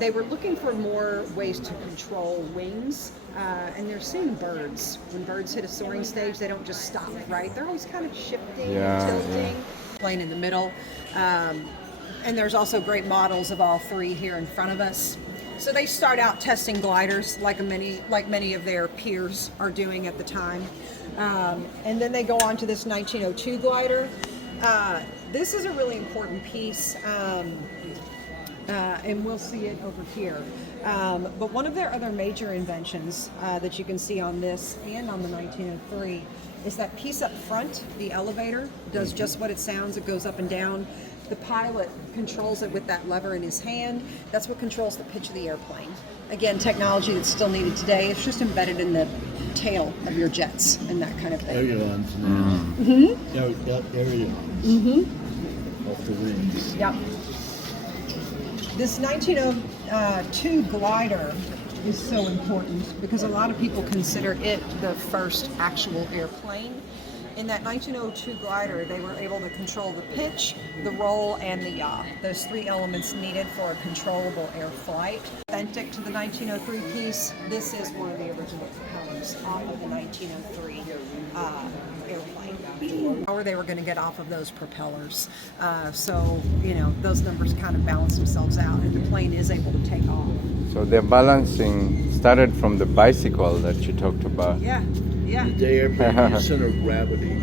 They were looking for more ways to control wings, and they're seeing birds. When birds hit a soaring stage, they don't just stop, right? They're always kind of shifting, tilting. Plane in the middle. And there's also great models of all 3 here in front of us. So they start out testing gliders like many of their peers are doing at the time. And then they go on to this 1902 glider. This is a really important piece. And we'll see it over here. But one of their other major inventions that you can see on this and on the 1903 is that piece up front. The elevator does just what it sounds. It goes up and down. The pilot controls it with that lever in his hand. That's what controls the pitch of the airplane. Again, technology that's still needed today. It's just embedded in the tail of your jets and that kind of thing. Ailerons. Ailerons. Off the wings. Yep. This 1902 glider is so important because a lot of people consider it the first actual airplane. In that 1902 glider, they were able to control the pitch, the roll, and the yaw. Those 3 elements needed for a controllable air flight. Authentic to the 1903 piece, this is one of the original propellers off of the 1903 airplane. Or they were going to get off of those propellers. So, you know, those numbers kind of balance themselves out, and the plane is able to take off. So their balancing started from the bicycle that you talked about. Yeah. The airplane is center of gravity.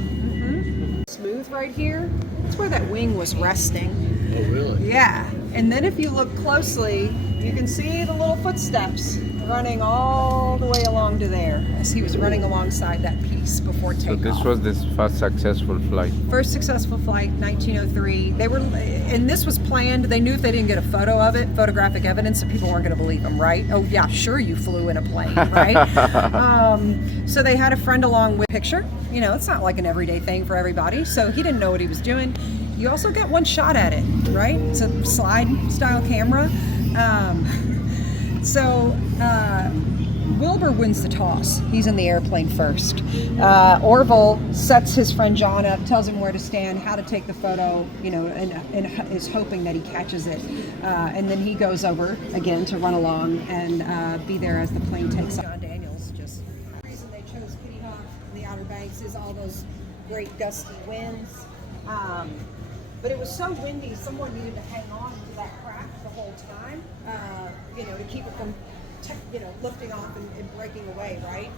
Smooth right here. That's where that wing was resting. Oh, really? Yeah. And then if you look closely, you can see the little footsteps running all the way along to there as he was running alongside that piece before takeoff. So this was this first successful flight. First successful flight, 1903. And this was planned. They knew if they didn't get a photo of it, photographic evidence, that people weren't going to believe them, right? Oh yeah, sure you flew in a plane, right? So they had a friend along with a picture. You know, it's not like an everyday thing for everybody. So he didn't know what he was doing. You also get one shot at it, right? It's a slide style camera. Wilbur wins the toss. He's in the airplane first. Orville sets his friend John up, tells him where to stand, how to take the photo, you know, and is hoping that he catches it. And then he goes over again to run along and be there as the plane takes off. John Daniels, just the reason they chose Kitty Hawk and the Outer Banks releases all those great gusty winds. But it was so windy, someone needed to hang on to that crack the whole time, to keep it from, lifting off and breaking away, right?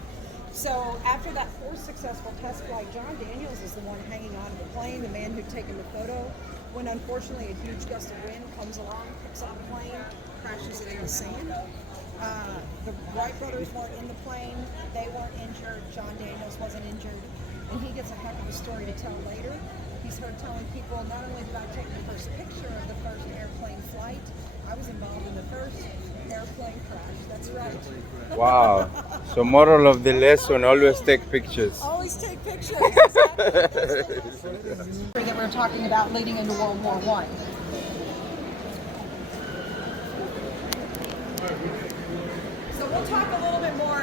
So after that first successful test flight, John Daniels is the one hanging on to the plane, the man who'd taken the photo, when unfortunately a huge gust of wind comes along, picks up the plane, crashes it in the sand. The Wright brothers weren't in the plane, they weren't injured, John Daniels wasn't injured, and he gets a heck of a story to tell later. He's heard telling people, not only did I take the first picture of the first airplane flight, I was involved in the first airplane crash. That's right. Wow. So moral of the lesson, always take pictures. Always take pictures. Exactly. That we're talking about leading into World War I. So we'll talk a little bit more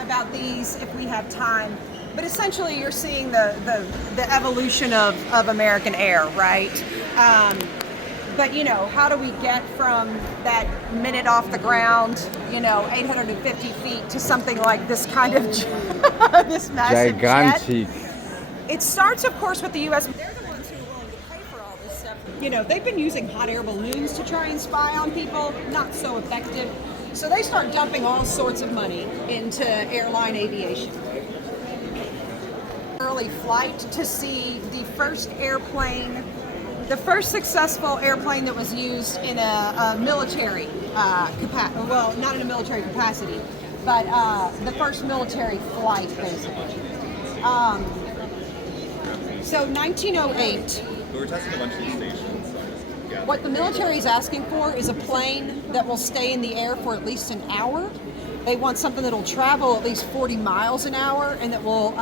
about these if we have time. But essentially, you're seeing the evolution of American Air, right? But how do we get from that minute off the ground, 850 feet to something like this kind of this massive Gigantic. jet? It starts, of course, with the U.S. They're the ones who are willing to pay for all this stuff. They've been using hot air balloons to try and spy on people. Not so effective. So they start dumping all sorts of money into airline aviation. Early flight to see the first airplane, the first successful airplane that was used in a military capacity. Well, not in a military capacity, but the first military flight, basically. So 1908. We were testing a bunch of these stations. What the military is asking for is a plane that will stay in the air for at least an hour. They want something that will travel at least 40 miles an hour and that will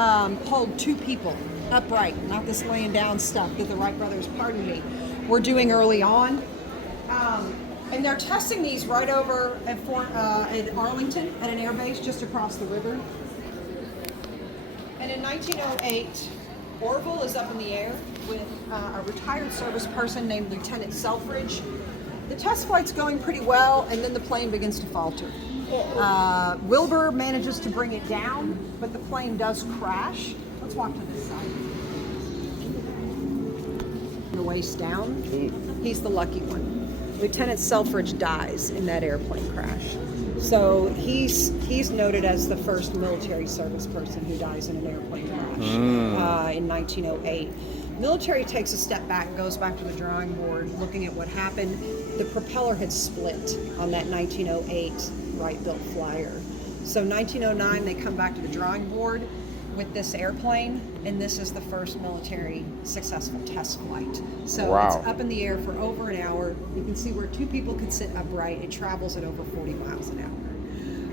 hold two people upright, not this laying down stuff that the Wright brothers, pardon me, were doing early on. And they're testing these right over at Arlington at an air base just across the river. And in 1908, Orville is up in the air with a retired service person named Lieutenant Selfridge. The test flight's going pretty well, and then the plane begins to falter. Wilbur manages to bring it down, but the plane does crash. Let's walk to this side. The waist down. He's the lucky one. Lieutenant Selfridge dies in that airplane crash. So he's noted as the first military service person who dies in an airplane crash in 1908. Military takes a step back, goes back to the drawing board, looking at what happened. The propeller had split on that 1908 Wright-built flyer. So 1909, they come back to the drawing board with this airplane, and this is the first military successful test flight. So wow. It's up in the air for over an hour. You can see where two people could sit upright. It travels at over 40 miles an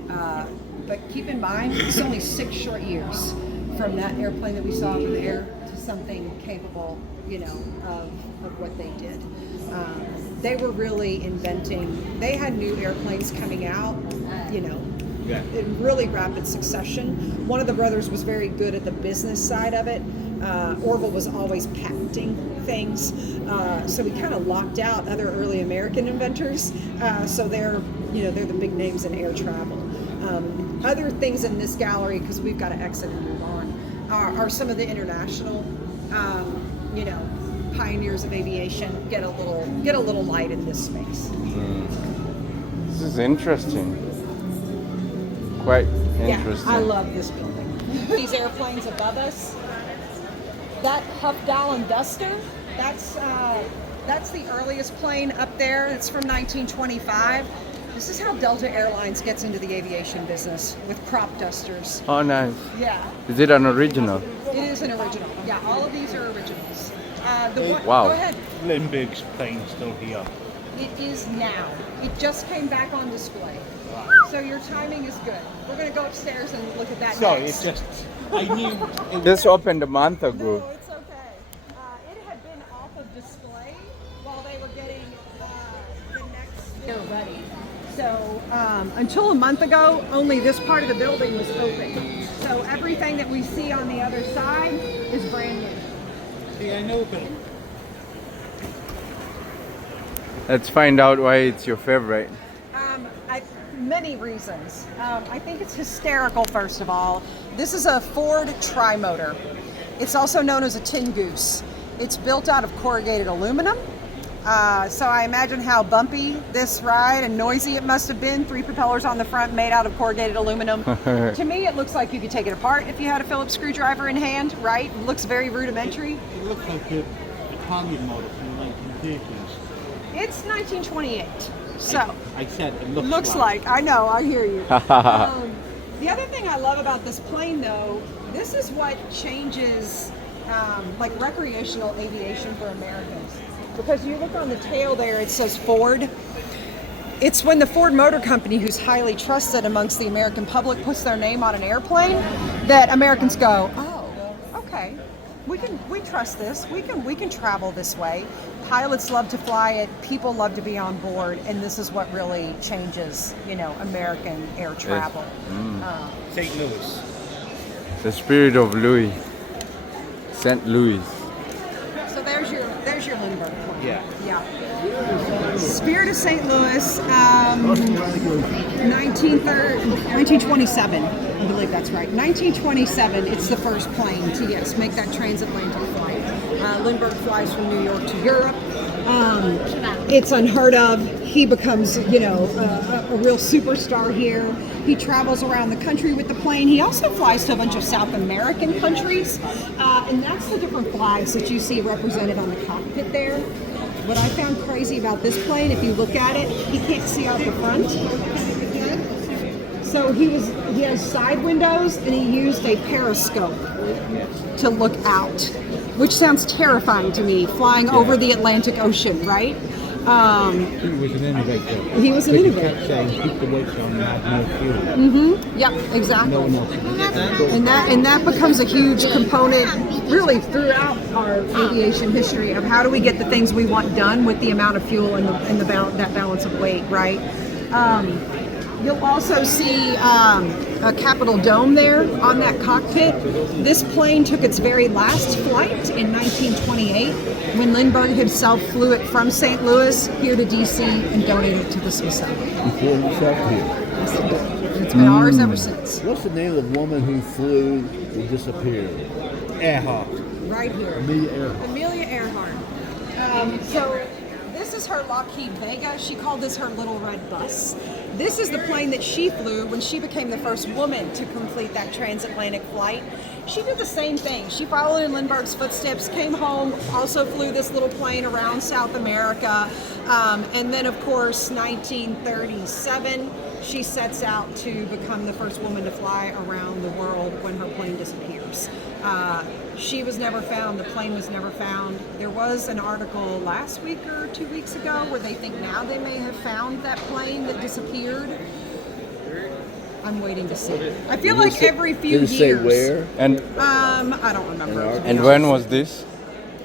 hour. But keep in mind, it's only 6 short years from that airplane that we saw in the air to something capable, of what they did. They were really inventing, they had new airplanes coming out, in really rapid succession. One of the brothers was very good at the business side of it. Orville was always patenting things, so we kind of locked out other early American inventors. So they're the big names in air travel. Other things in this gallery, because we've got to exit and move on, are some of the international, pioneers of aviation. Get a little light in this space. This is interesting. Quite interesting. Yeah, I love this building. These airplanes above us. That Huff Dallin Duster, that's the earliest plane up there. It's from 1925. This is how Delta Airlines gets into the aviation business, with crop dusters. Oh, nice. Yeah. Is it an original? It is an original. Yeah, all of these are originals. Wow. Go ahead. Lindbergh's plane still here. It is now. It just came back on display. So your timing is good. We're going to go upstairs and look at that Sorry, next. I knew it was This opened a month ago. No, it's okay. It had been off of display while they were getting the next year ready. So until a month ago, only this part of the building was open. So everything that we see on the other side is brand new. See, I know, but Let's find out why it's your favorite. many reasons. I think it's hysterical, first of all. This is a Ford Tri-Motor. It's also known as a tin goose. It's built out of corrugated aluminum. So I imagine how bumpy this ride and noisy it must have been. 3 propellers on the front made out of corrugated aluminum. To me, it looks like you could take it apart if you had a Phillips screwdriver in hand, right? It looks very rudimentary. It looks like a Italian model from the 1930s. It's 1928. So I said it looks like. I know, I hear you. The other thing I love about this plane, though, this is what changes like recreational aviation for Americans. Because you look on the tail there, it says Ford. It's when the Ford Motor Company, who's highly trusted amongst the American public, puts their name on an airplane, that Americans go, oh, okay, we trust this. We can travel this way. Pilots love to fly it. People love to be on board, and this is what really changes, American air travel. St. Louis. The spirit of Louis. St. Louis. So there's your Lindbergh plane. Yeah. Spirit of St. Louis, 1927. I believe that's right. 1927. It's the first plane to make that transatlantic flight. Lindbergh flies from New York to Europe. It's unheard of. He becomes, a real superstar here. He travels around the country with the plane. He also flies to a bunch of South American countries, and that's the different flags that you see represented on the cockpit there. What I found crazy about this plane, if you look at it, he can't see out the front. So he has side windows, and he used a periscope to look out, which sounds terrifying to me, flying over the Atlantic Ocean, right? He was an innovator. He was an innovator. He kept saying, keep the weights on and add more fuel. Yep, exactly. No one else did that. And that becomes a huge component, really, throughout our aviation history of how do we get the things we want done with the amount of fuel and that balance of weight, right? You'll also see a Capitol Dome there on that cockpit. This plane took its very last flight in 1928 when Lindbergh himself flew it from St. Louis here to DC and donated it to the Smithsonian. He flew himself here. Yes, it did. And it's been ours ever since. What's the name of the woman who flew and disappeared? Earhart. Right here. Amelia Earhart. Amelia Earhart. So this is her Lockheed Vega. She called this her little red bus. This is the plane that she flew when she became the first woman to complete that transatlantic flight. She did the same thing. She followed in Lindbergh's footsteps, came home, also flew this little plane around South America. And then, of course, 1937, she sets out to become the first woman to fly around the world when her plane disappears. She was never found. The plane was never found. There was an article last week or 2 weeks ago where they think now they may have found that plane that disappeared. I'm waiting to see. I feel like every few years. Did it say where? And I don't remember. and when was this?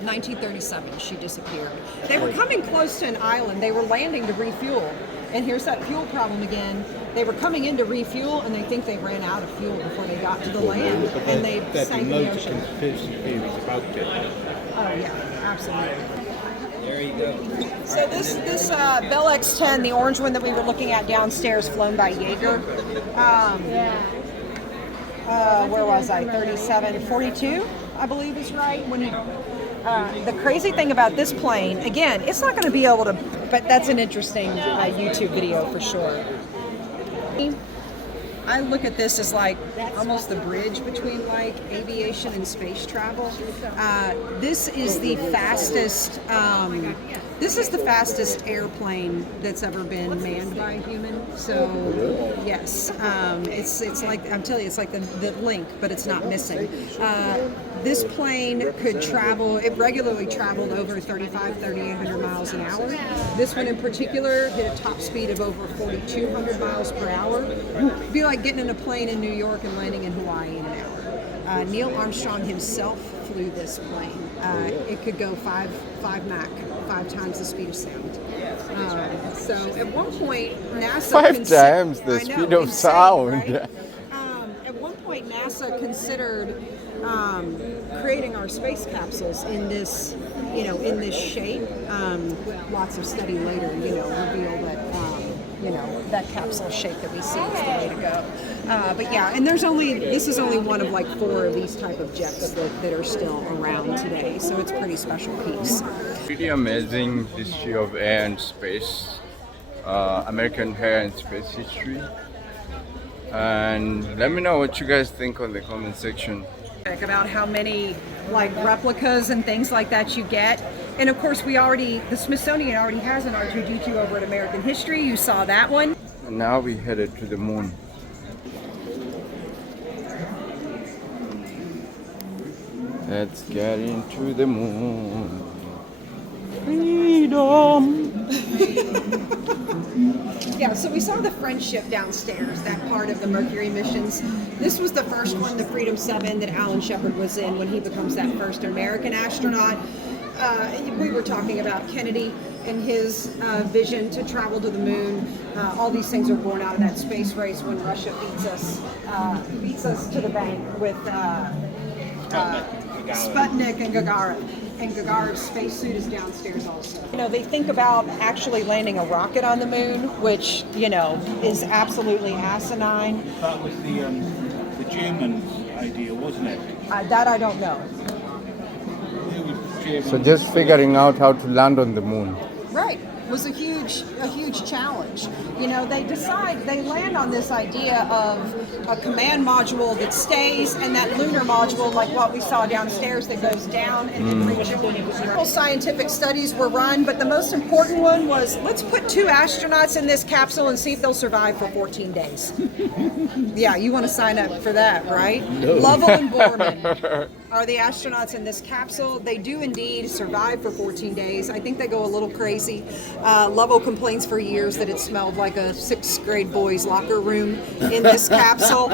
1937, she disappeared. They were coming close to an island. They were landing to refuel. And here's that fuel problem again. They were coming in to refuel, and they think they ran out of fuel before they got to the land, and they sank in the Loads of ocean. conspiracy theories about it. Oh yeah, absolutely. There you go. So this Bell X-10, the orange one that we were looking at downstairs, flown by Jaeger. Where was I? 3742, I believe is right. The crazy thing about this plane, again, it's not going to be able to, but that's an interesting YouTube video for sure. I look at this as like almost the bridge between like aviation and space travel. This is the fastest. This is the fastest airplane that's ever been manned by a human. So yes, it's like I'm telling you, it's like the link, but it's not missing. This plane could travel. It regularly traveled over 3,800 miles an hour. This one in particular hit a top speed of over 4,200 miles per hour. It'd be like getting in a plane in New York and landing in Hawaii in an hour. Neil Armstrong himself flew this plane. It could go 5 Mach, 5 times the speed of sound. So at one point, NASA 5 times the speed of sound. Right? At one point, NASA considered creating our space capsules in this, in this shape. Lots of study later, revealed that you know, that capsule shape that we see is the way to go. But yeah, and this is only one of like 4 of these type of jets that are still around today. So it's a pretty special piece. Pretty amazing history of air and space, American air and space history. And let me know what you guys think on the comment section. About how many like replicas and things like that you get. And of course the Smithsonian already has an R2-D2 over at American History. You saw that one. And now we headed to the moon. Let's get into the moon. Freedom. Yeah, so we saw the Friendship downstairs, that part of the Mercury missions. This was the first one, the Freedom 7, that Alan Shepard was in when he becomes that first American astronaut. We were talking about Kennedy and his vision to travel to the moon. All these things are born out of that space race when Russia beats us to the bank with Sputnik and Gagarin. And Gagarin's spacesuit is downstairs also. You know, they think about actually landing a rocket on the moon, which, you know, is absolutely asinine. That was the Germans' idea, wasn't it? That I don't know. It was German. So just figuring out how to land on the moon. Right. Was a huge challenge. You know, they land on this idea of a command module that stays and that lunar module, like what we saw downstairs, that goes down and then rejoins. Scientific studies were run, but the most important one was, let's put 2 astronauts in this capsule and see if they'll survive for 14 days. Yeah, you want to sign up for that, right? No. Lovell and Borman are the astronauts in this capsule. They do indeed survive for 14 days. I think they go a little crazy. Lovell complains for years that it smelled like a 6th grade boys' locker room in this capsule.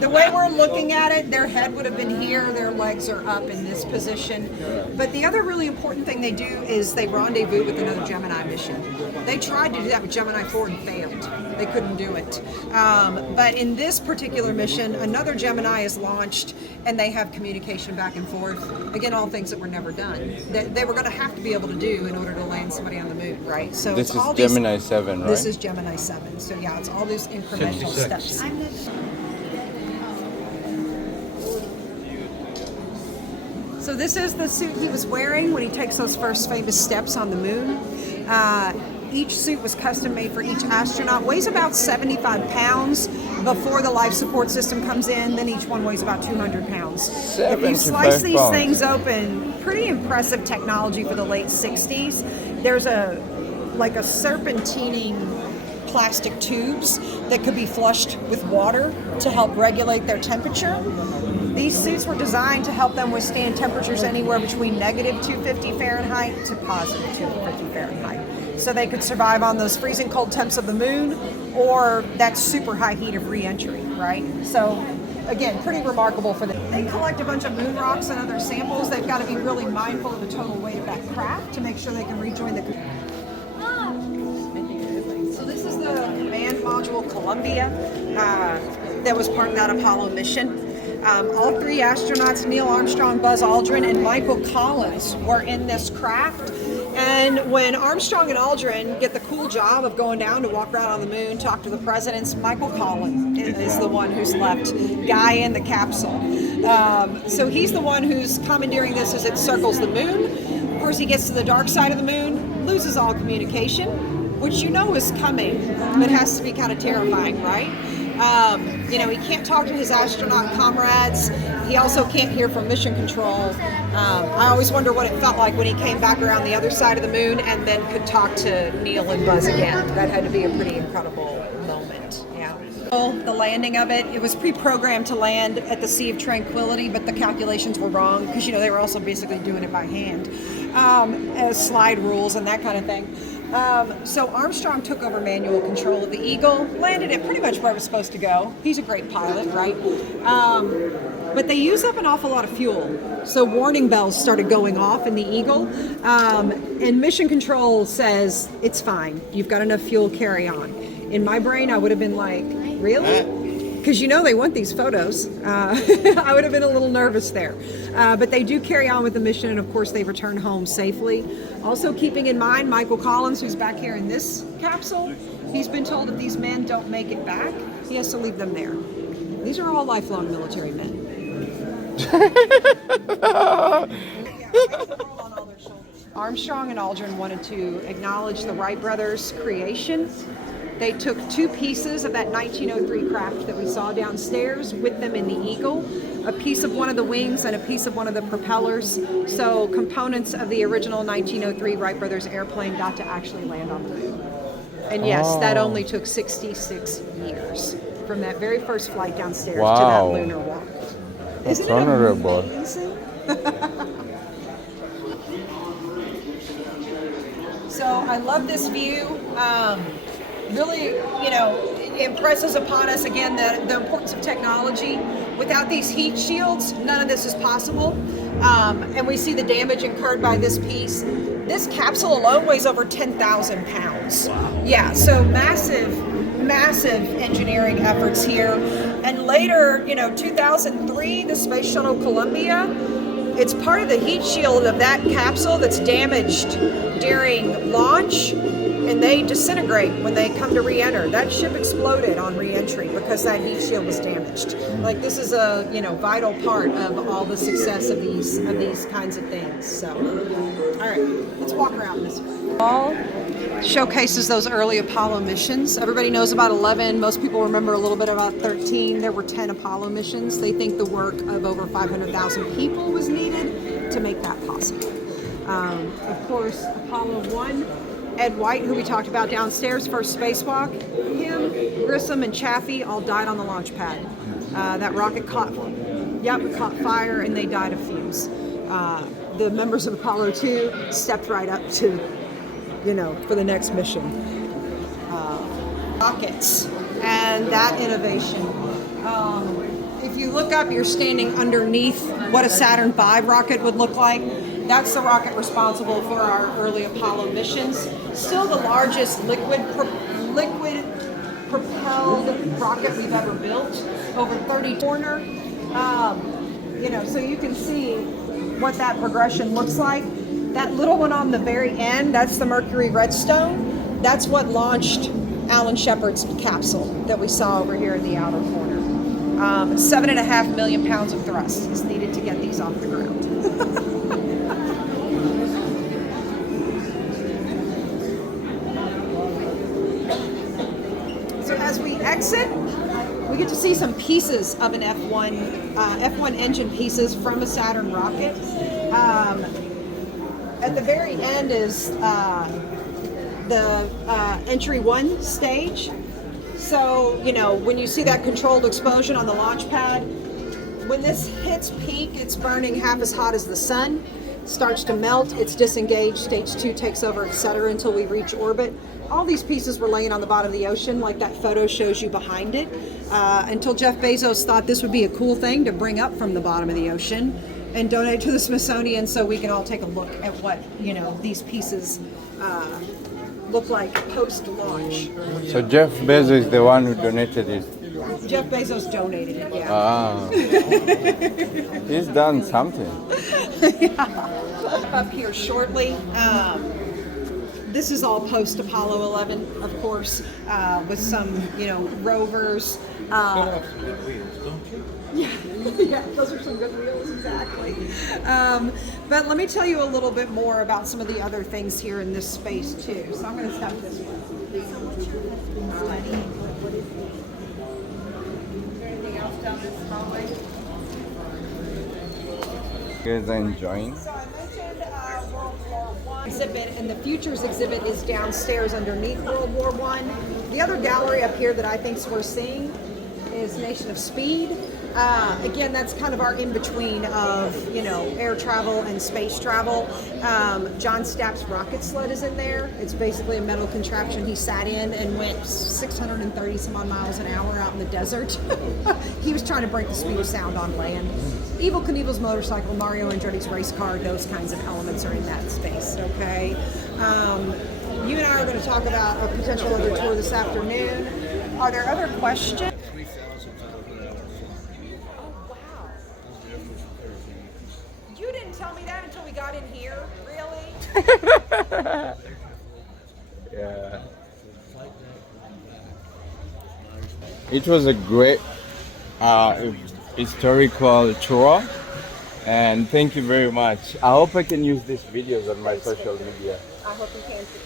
The way we're looking at it, their head would have been here, their legs are up in this position. But the other really important thing they do is they rendezvous with another Gemini mission. They tried to do that with Gemini 4 and failed. They couldn't do it. But in this particular mission, another Gemini is launched and they have communication back and forth. Again, all things that were never done. They were going to have to be able to do in order to land somebody on the moon, right? So this it's is all Gemini 7, right? This is Gemini 7. So yeah, it's all these incremental steps. So this is the suit he was wearing when he takes those first famous steps on the moon. Each suit was custom made for each astronaut, weighs about 75 pounds before the life support system comes in, then each one weighs about 200 pounds. If you slice these things open, pretty impressive technology for the late 60s. There's a serpentining plastic tubes that could be flushed with water to help regulate their temperature. These suits were designed to help them withstand temperatures anywhere between negative 250 Fahrenheit to positive 250 Fahrenheit. So they could survive on those freezing cold temps of the moon or that super high heat of re-entry, right? So again, pretty remarkable for them. They collect a bunch of moon rocks and other samples. They've got to be really mindful of the total weight of that craft to make sure they can rejoin the... So this is the command module Columbia that was part of that Apollo mission. All 3 astronauts, Neil Armstrong, Buzz Aldrin, and Michael Collins, were in this craft. And when Armstrong and Aldrin get the cool job of going down to walk around on the moon, talk to the presidents, Michael Collins is the one who's left guy in the capsule. So he's the one who's commandeering this as it circles the moon. Of course, he gets to the dark side of the moon, loses all communication, which you know is coming, but has to be kind of terrifying, right? You know, he can't talk to his astronaut comrades. He also can't hear from mission control. I always wonder what it felt like when he came back around the other side of the moon and then could talk to Neil and Buzz again. That had to be a pretty incredible moment, yeah. The landing of it was pre-programmed to land at the Sea of Tranquility, but the calculations were wrong because, you know, they were also basically doing it by hand, as slide rules and that kind of thing. So Armstrong took over manual control of the Eagle, landed it pretty much where it was supposed to go. He's a great pilot, right? But they use up an awful lot of fuel. So warning bells started going off in the Eagle. And mission control says, it's fine. You've got enough fuel, carry on. In my brain, I would have been like, really? because you know they want these photos. I would have been a little nervous there. But they do carry on with the mission, and of course they return home safely. Also keeping in mind Michael Collins, who's back here in this capsule, he's been told if these men don't make it back, he has to leave them there. These are all lifelong military men. Armstrong and Aldrin wanted to acknowledge the Wright brothers' creation. They took 2 pieces of that 1903 craft that we saw downstairs with them in the Eagle, a piece of one of the wings and a piece of one of the propellers. So components of the original 1903 Wright brothers airplane got to actually land on the moon. And yes, that only took 66 years from that very first flight downstairs to that Wow. lunar walk. That's Isn't it honorable. amazing? So I love this view. Really, you know, it impresses upon us again the importance of technology. Without these heat shields, none of this is possible. And we see the damage incurred by this piece. This capsule alone weighs over 10,000 pounds. Wow. Yeah, so massive engineering efforts here. And later, you know, 2003, the Space Shuttle Columbia, it's part of the heat shield of that capsule that's damaged during launch, and they disintegrate when they come to re-enter. That ship exploded on re-entry because that heat shield was damaged. Like, this is a, you know, vital part of all the success of these kinds of things. So, all right, let's walk around this wall. Showcases those early Apollo missions. Everybody knows about 11. Most people remember a little bit about 13. There were 10 Apollo missions. They think the work of over 500,000 people was needed to make that possible. Of course, Apollo 1, Ed White, who we talked about downstairs, first spacewalk, him, Grissom, and Chaffee all died on the launch pad. That rocket caught fire and they died of fumes. The members of Apollo 2 stepped right up to, you know, for the next mission. Rockets and that innovation. If you look up, you're standing underneath what a Saturn V rocket would look like. That's the rocket responsible for our early Apollo missions. Still the largest liquid propelled rocket we've ever built, over 30 corner. You know, so you can see what that progression looks like. That little one on the very end, that's the Mercury Redstone. That's what launched Alan Shepard's capsule that we saw over here in the outer corner. 7.5 million pounds of thrust is needed to get these off the ground. So as we exit, we get to see some pieces of an F1 engine pieces from a Saturn rocket. At the very end is the entry 1 stage. So, you know, when you see that controlled explosion on the launch pad, when this hits peak, it's burning half as hot as the sun, starts to melt, it's disengaged, stage 2 takes over, etc., until we reach orbit. All these pieces were laying on the bottom of the ocean, like that photo shows you behind it, until Jeff Bezos thought this would be a cool thing to bring up from the bottom of the ocean and donate to the Smithsonian so we can all take a look at what, you know, these pieces look like post-launch. So Jeff Bezos is the one who donated it. Jeff Bezos donated it, yeah. Ah. He's done something. Up here shortly. This is all post-Apollo 11, of course, with some, you know, rovers. Yeah, those are some good wheels, exactly. But let me tell you a little bit more about some of the other things here in this space too. So I'm going to step this way. So what's your husband studying? What is he? Is there anything else down this hallway? You guys are enjoying? So I mentioned World War I exhibit, and the Futures exhibit is downstairs underneath World War I. The other gallery up here that I think we're seeing is Nation of Speed. Again, that's kind of our in-between of, you know, air travel and space travel. John Stapp's rocket sled is in there. It's basically a metal contraption he sat in and went 630 some odd miles an hour out in the desert. He was trying to break the speed of sound on land. Evel Knievel's motorcycle, Mario Andretti's race car, those kinds of elements are in that space, okay? You and I are going to talk about a potential other tour this afternoon. Are there other questions? Yeah. It was a great historical tour, and thank you very much. I hope I can use these videos on my social media. I hope you can too.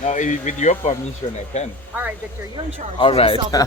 Now, with your permission, I can. All right, Victor, you're in charge. All Put right. yourself in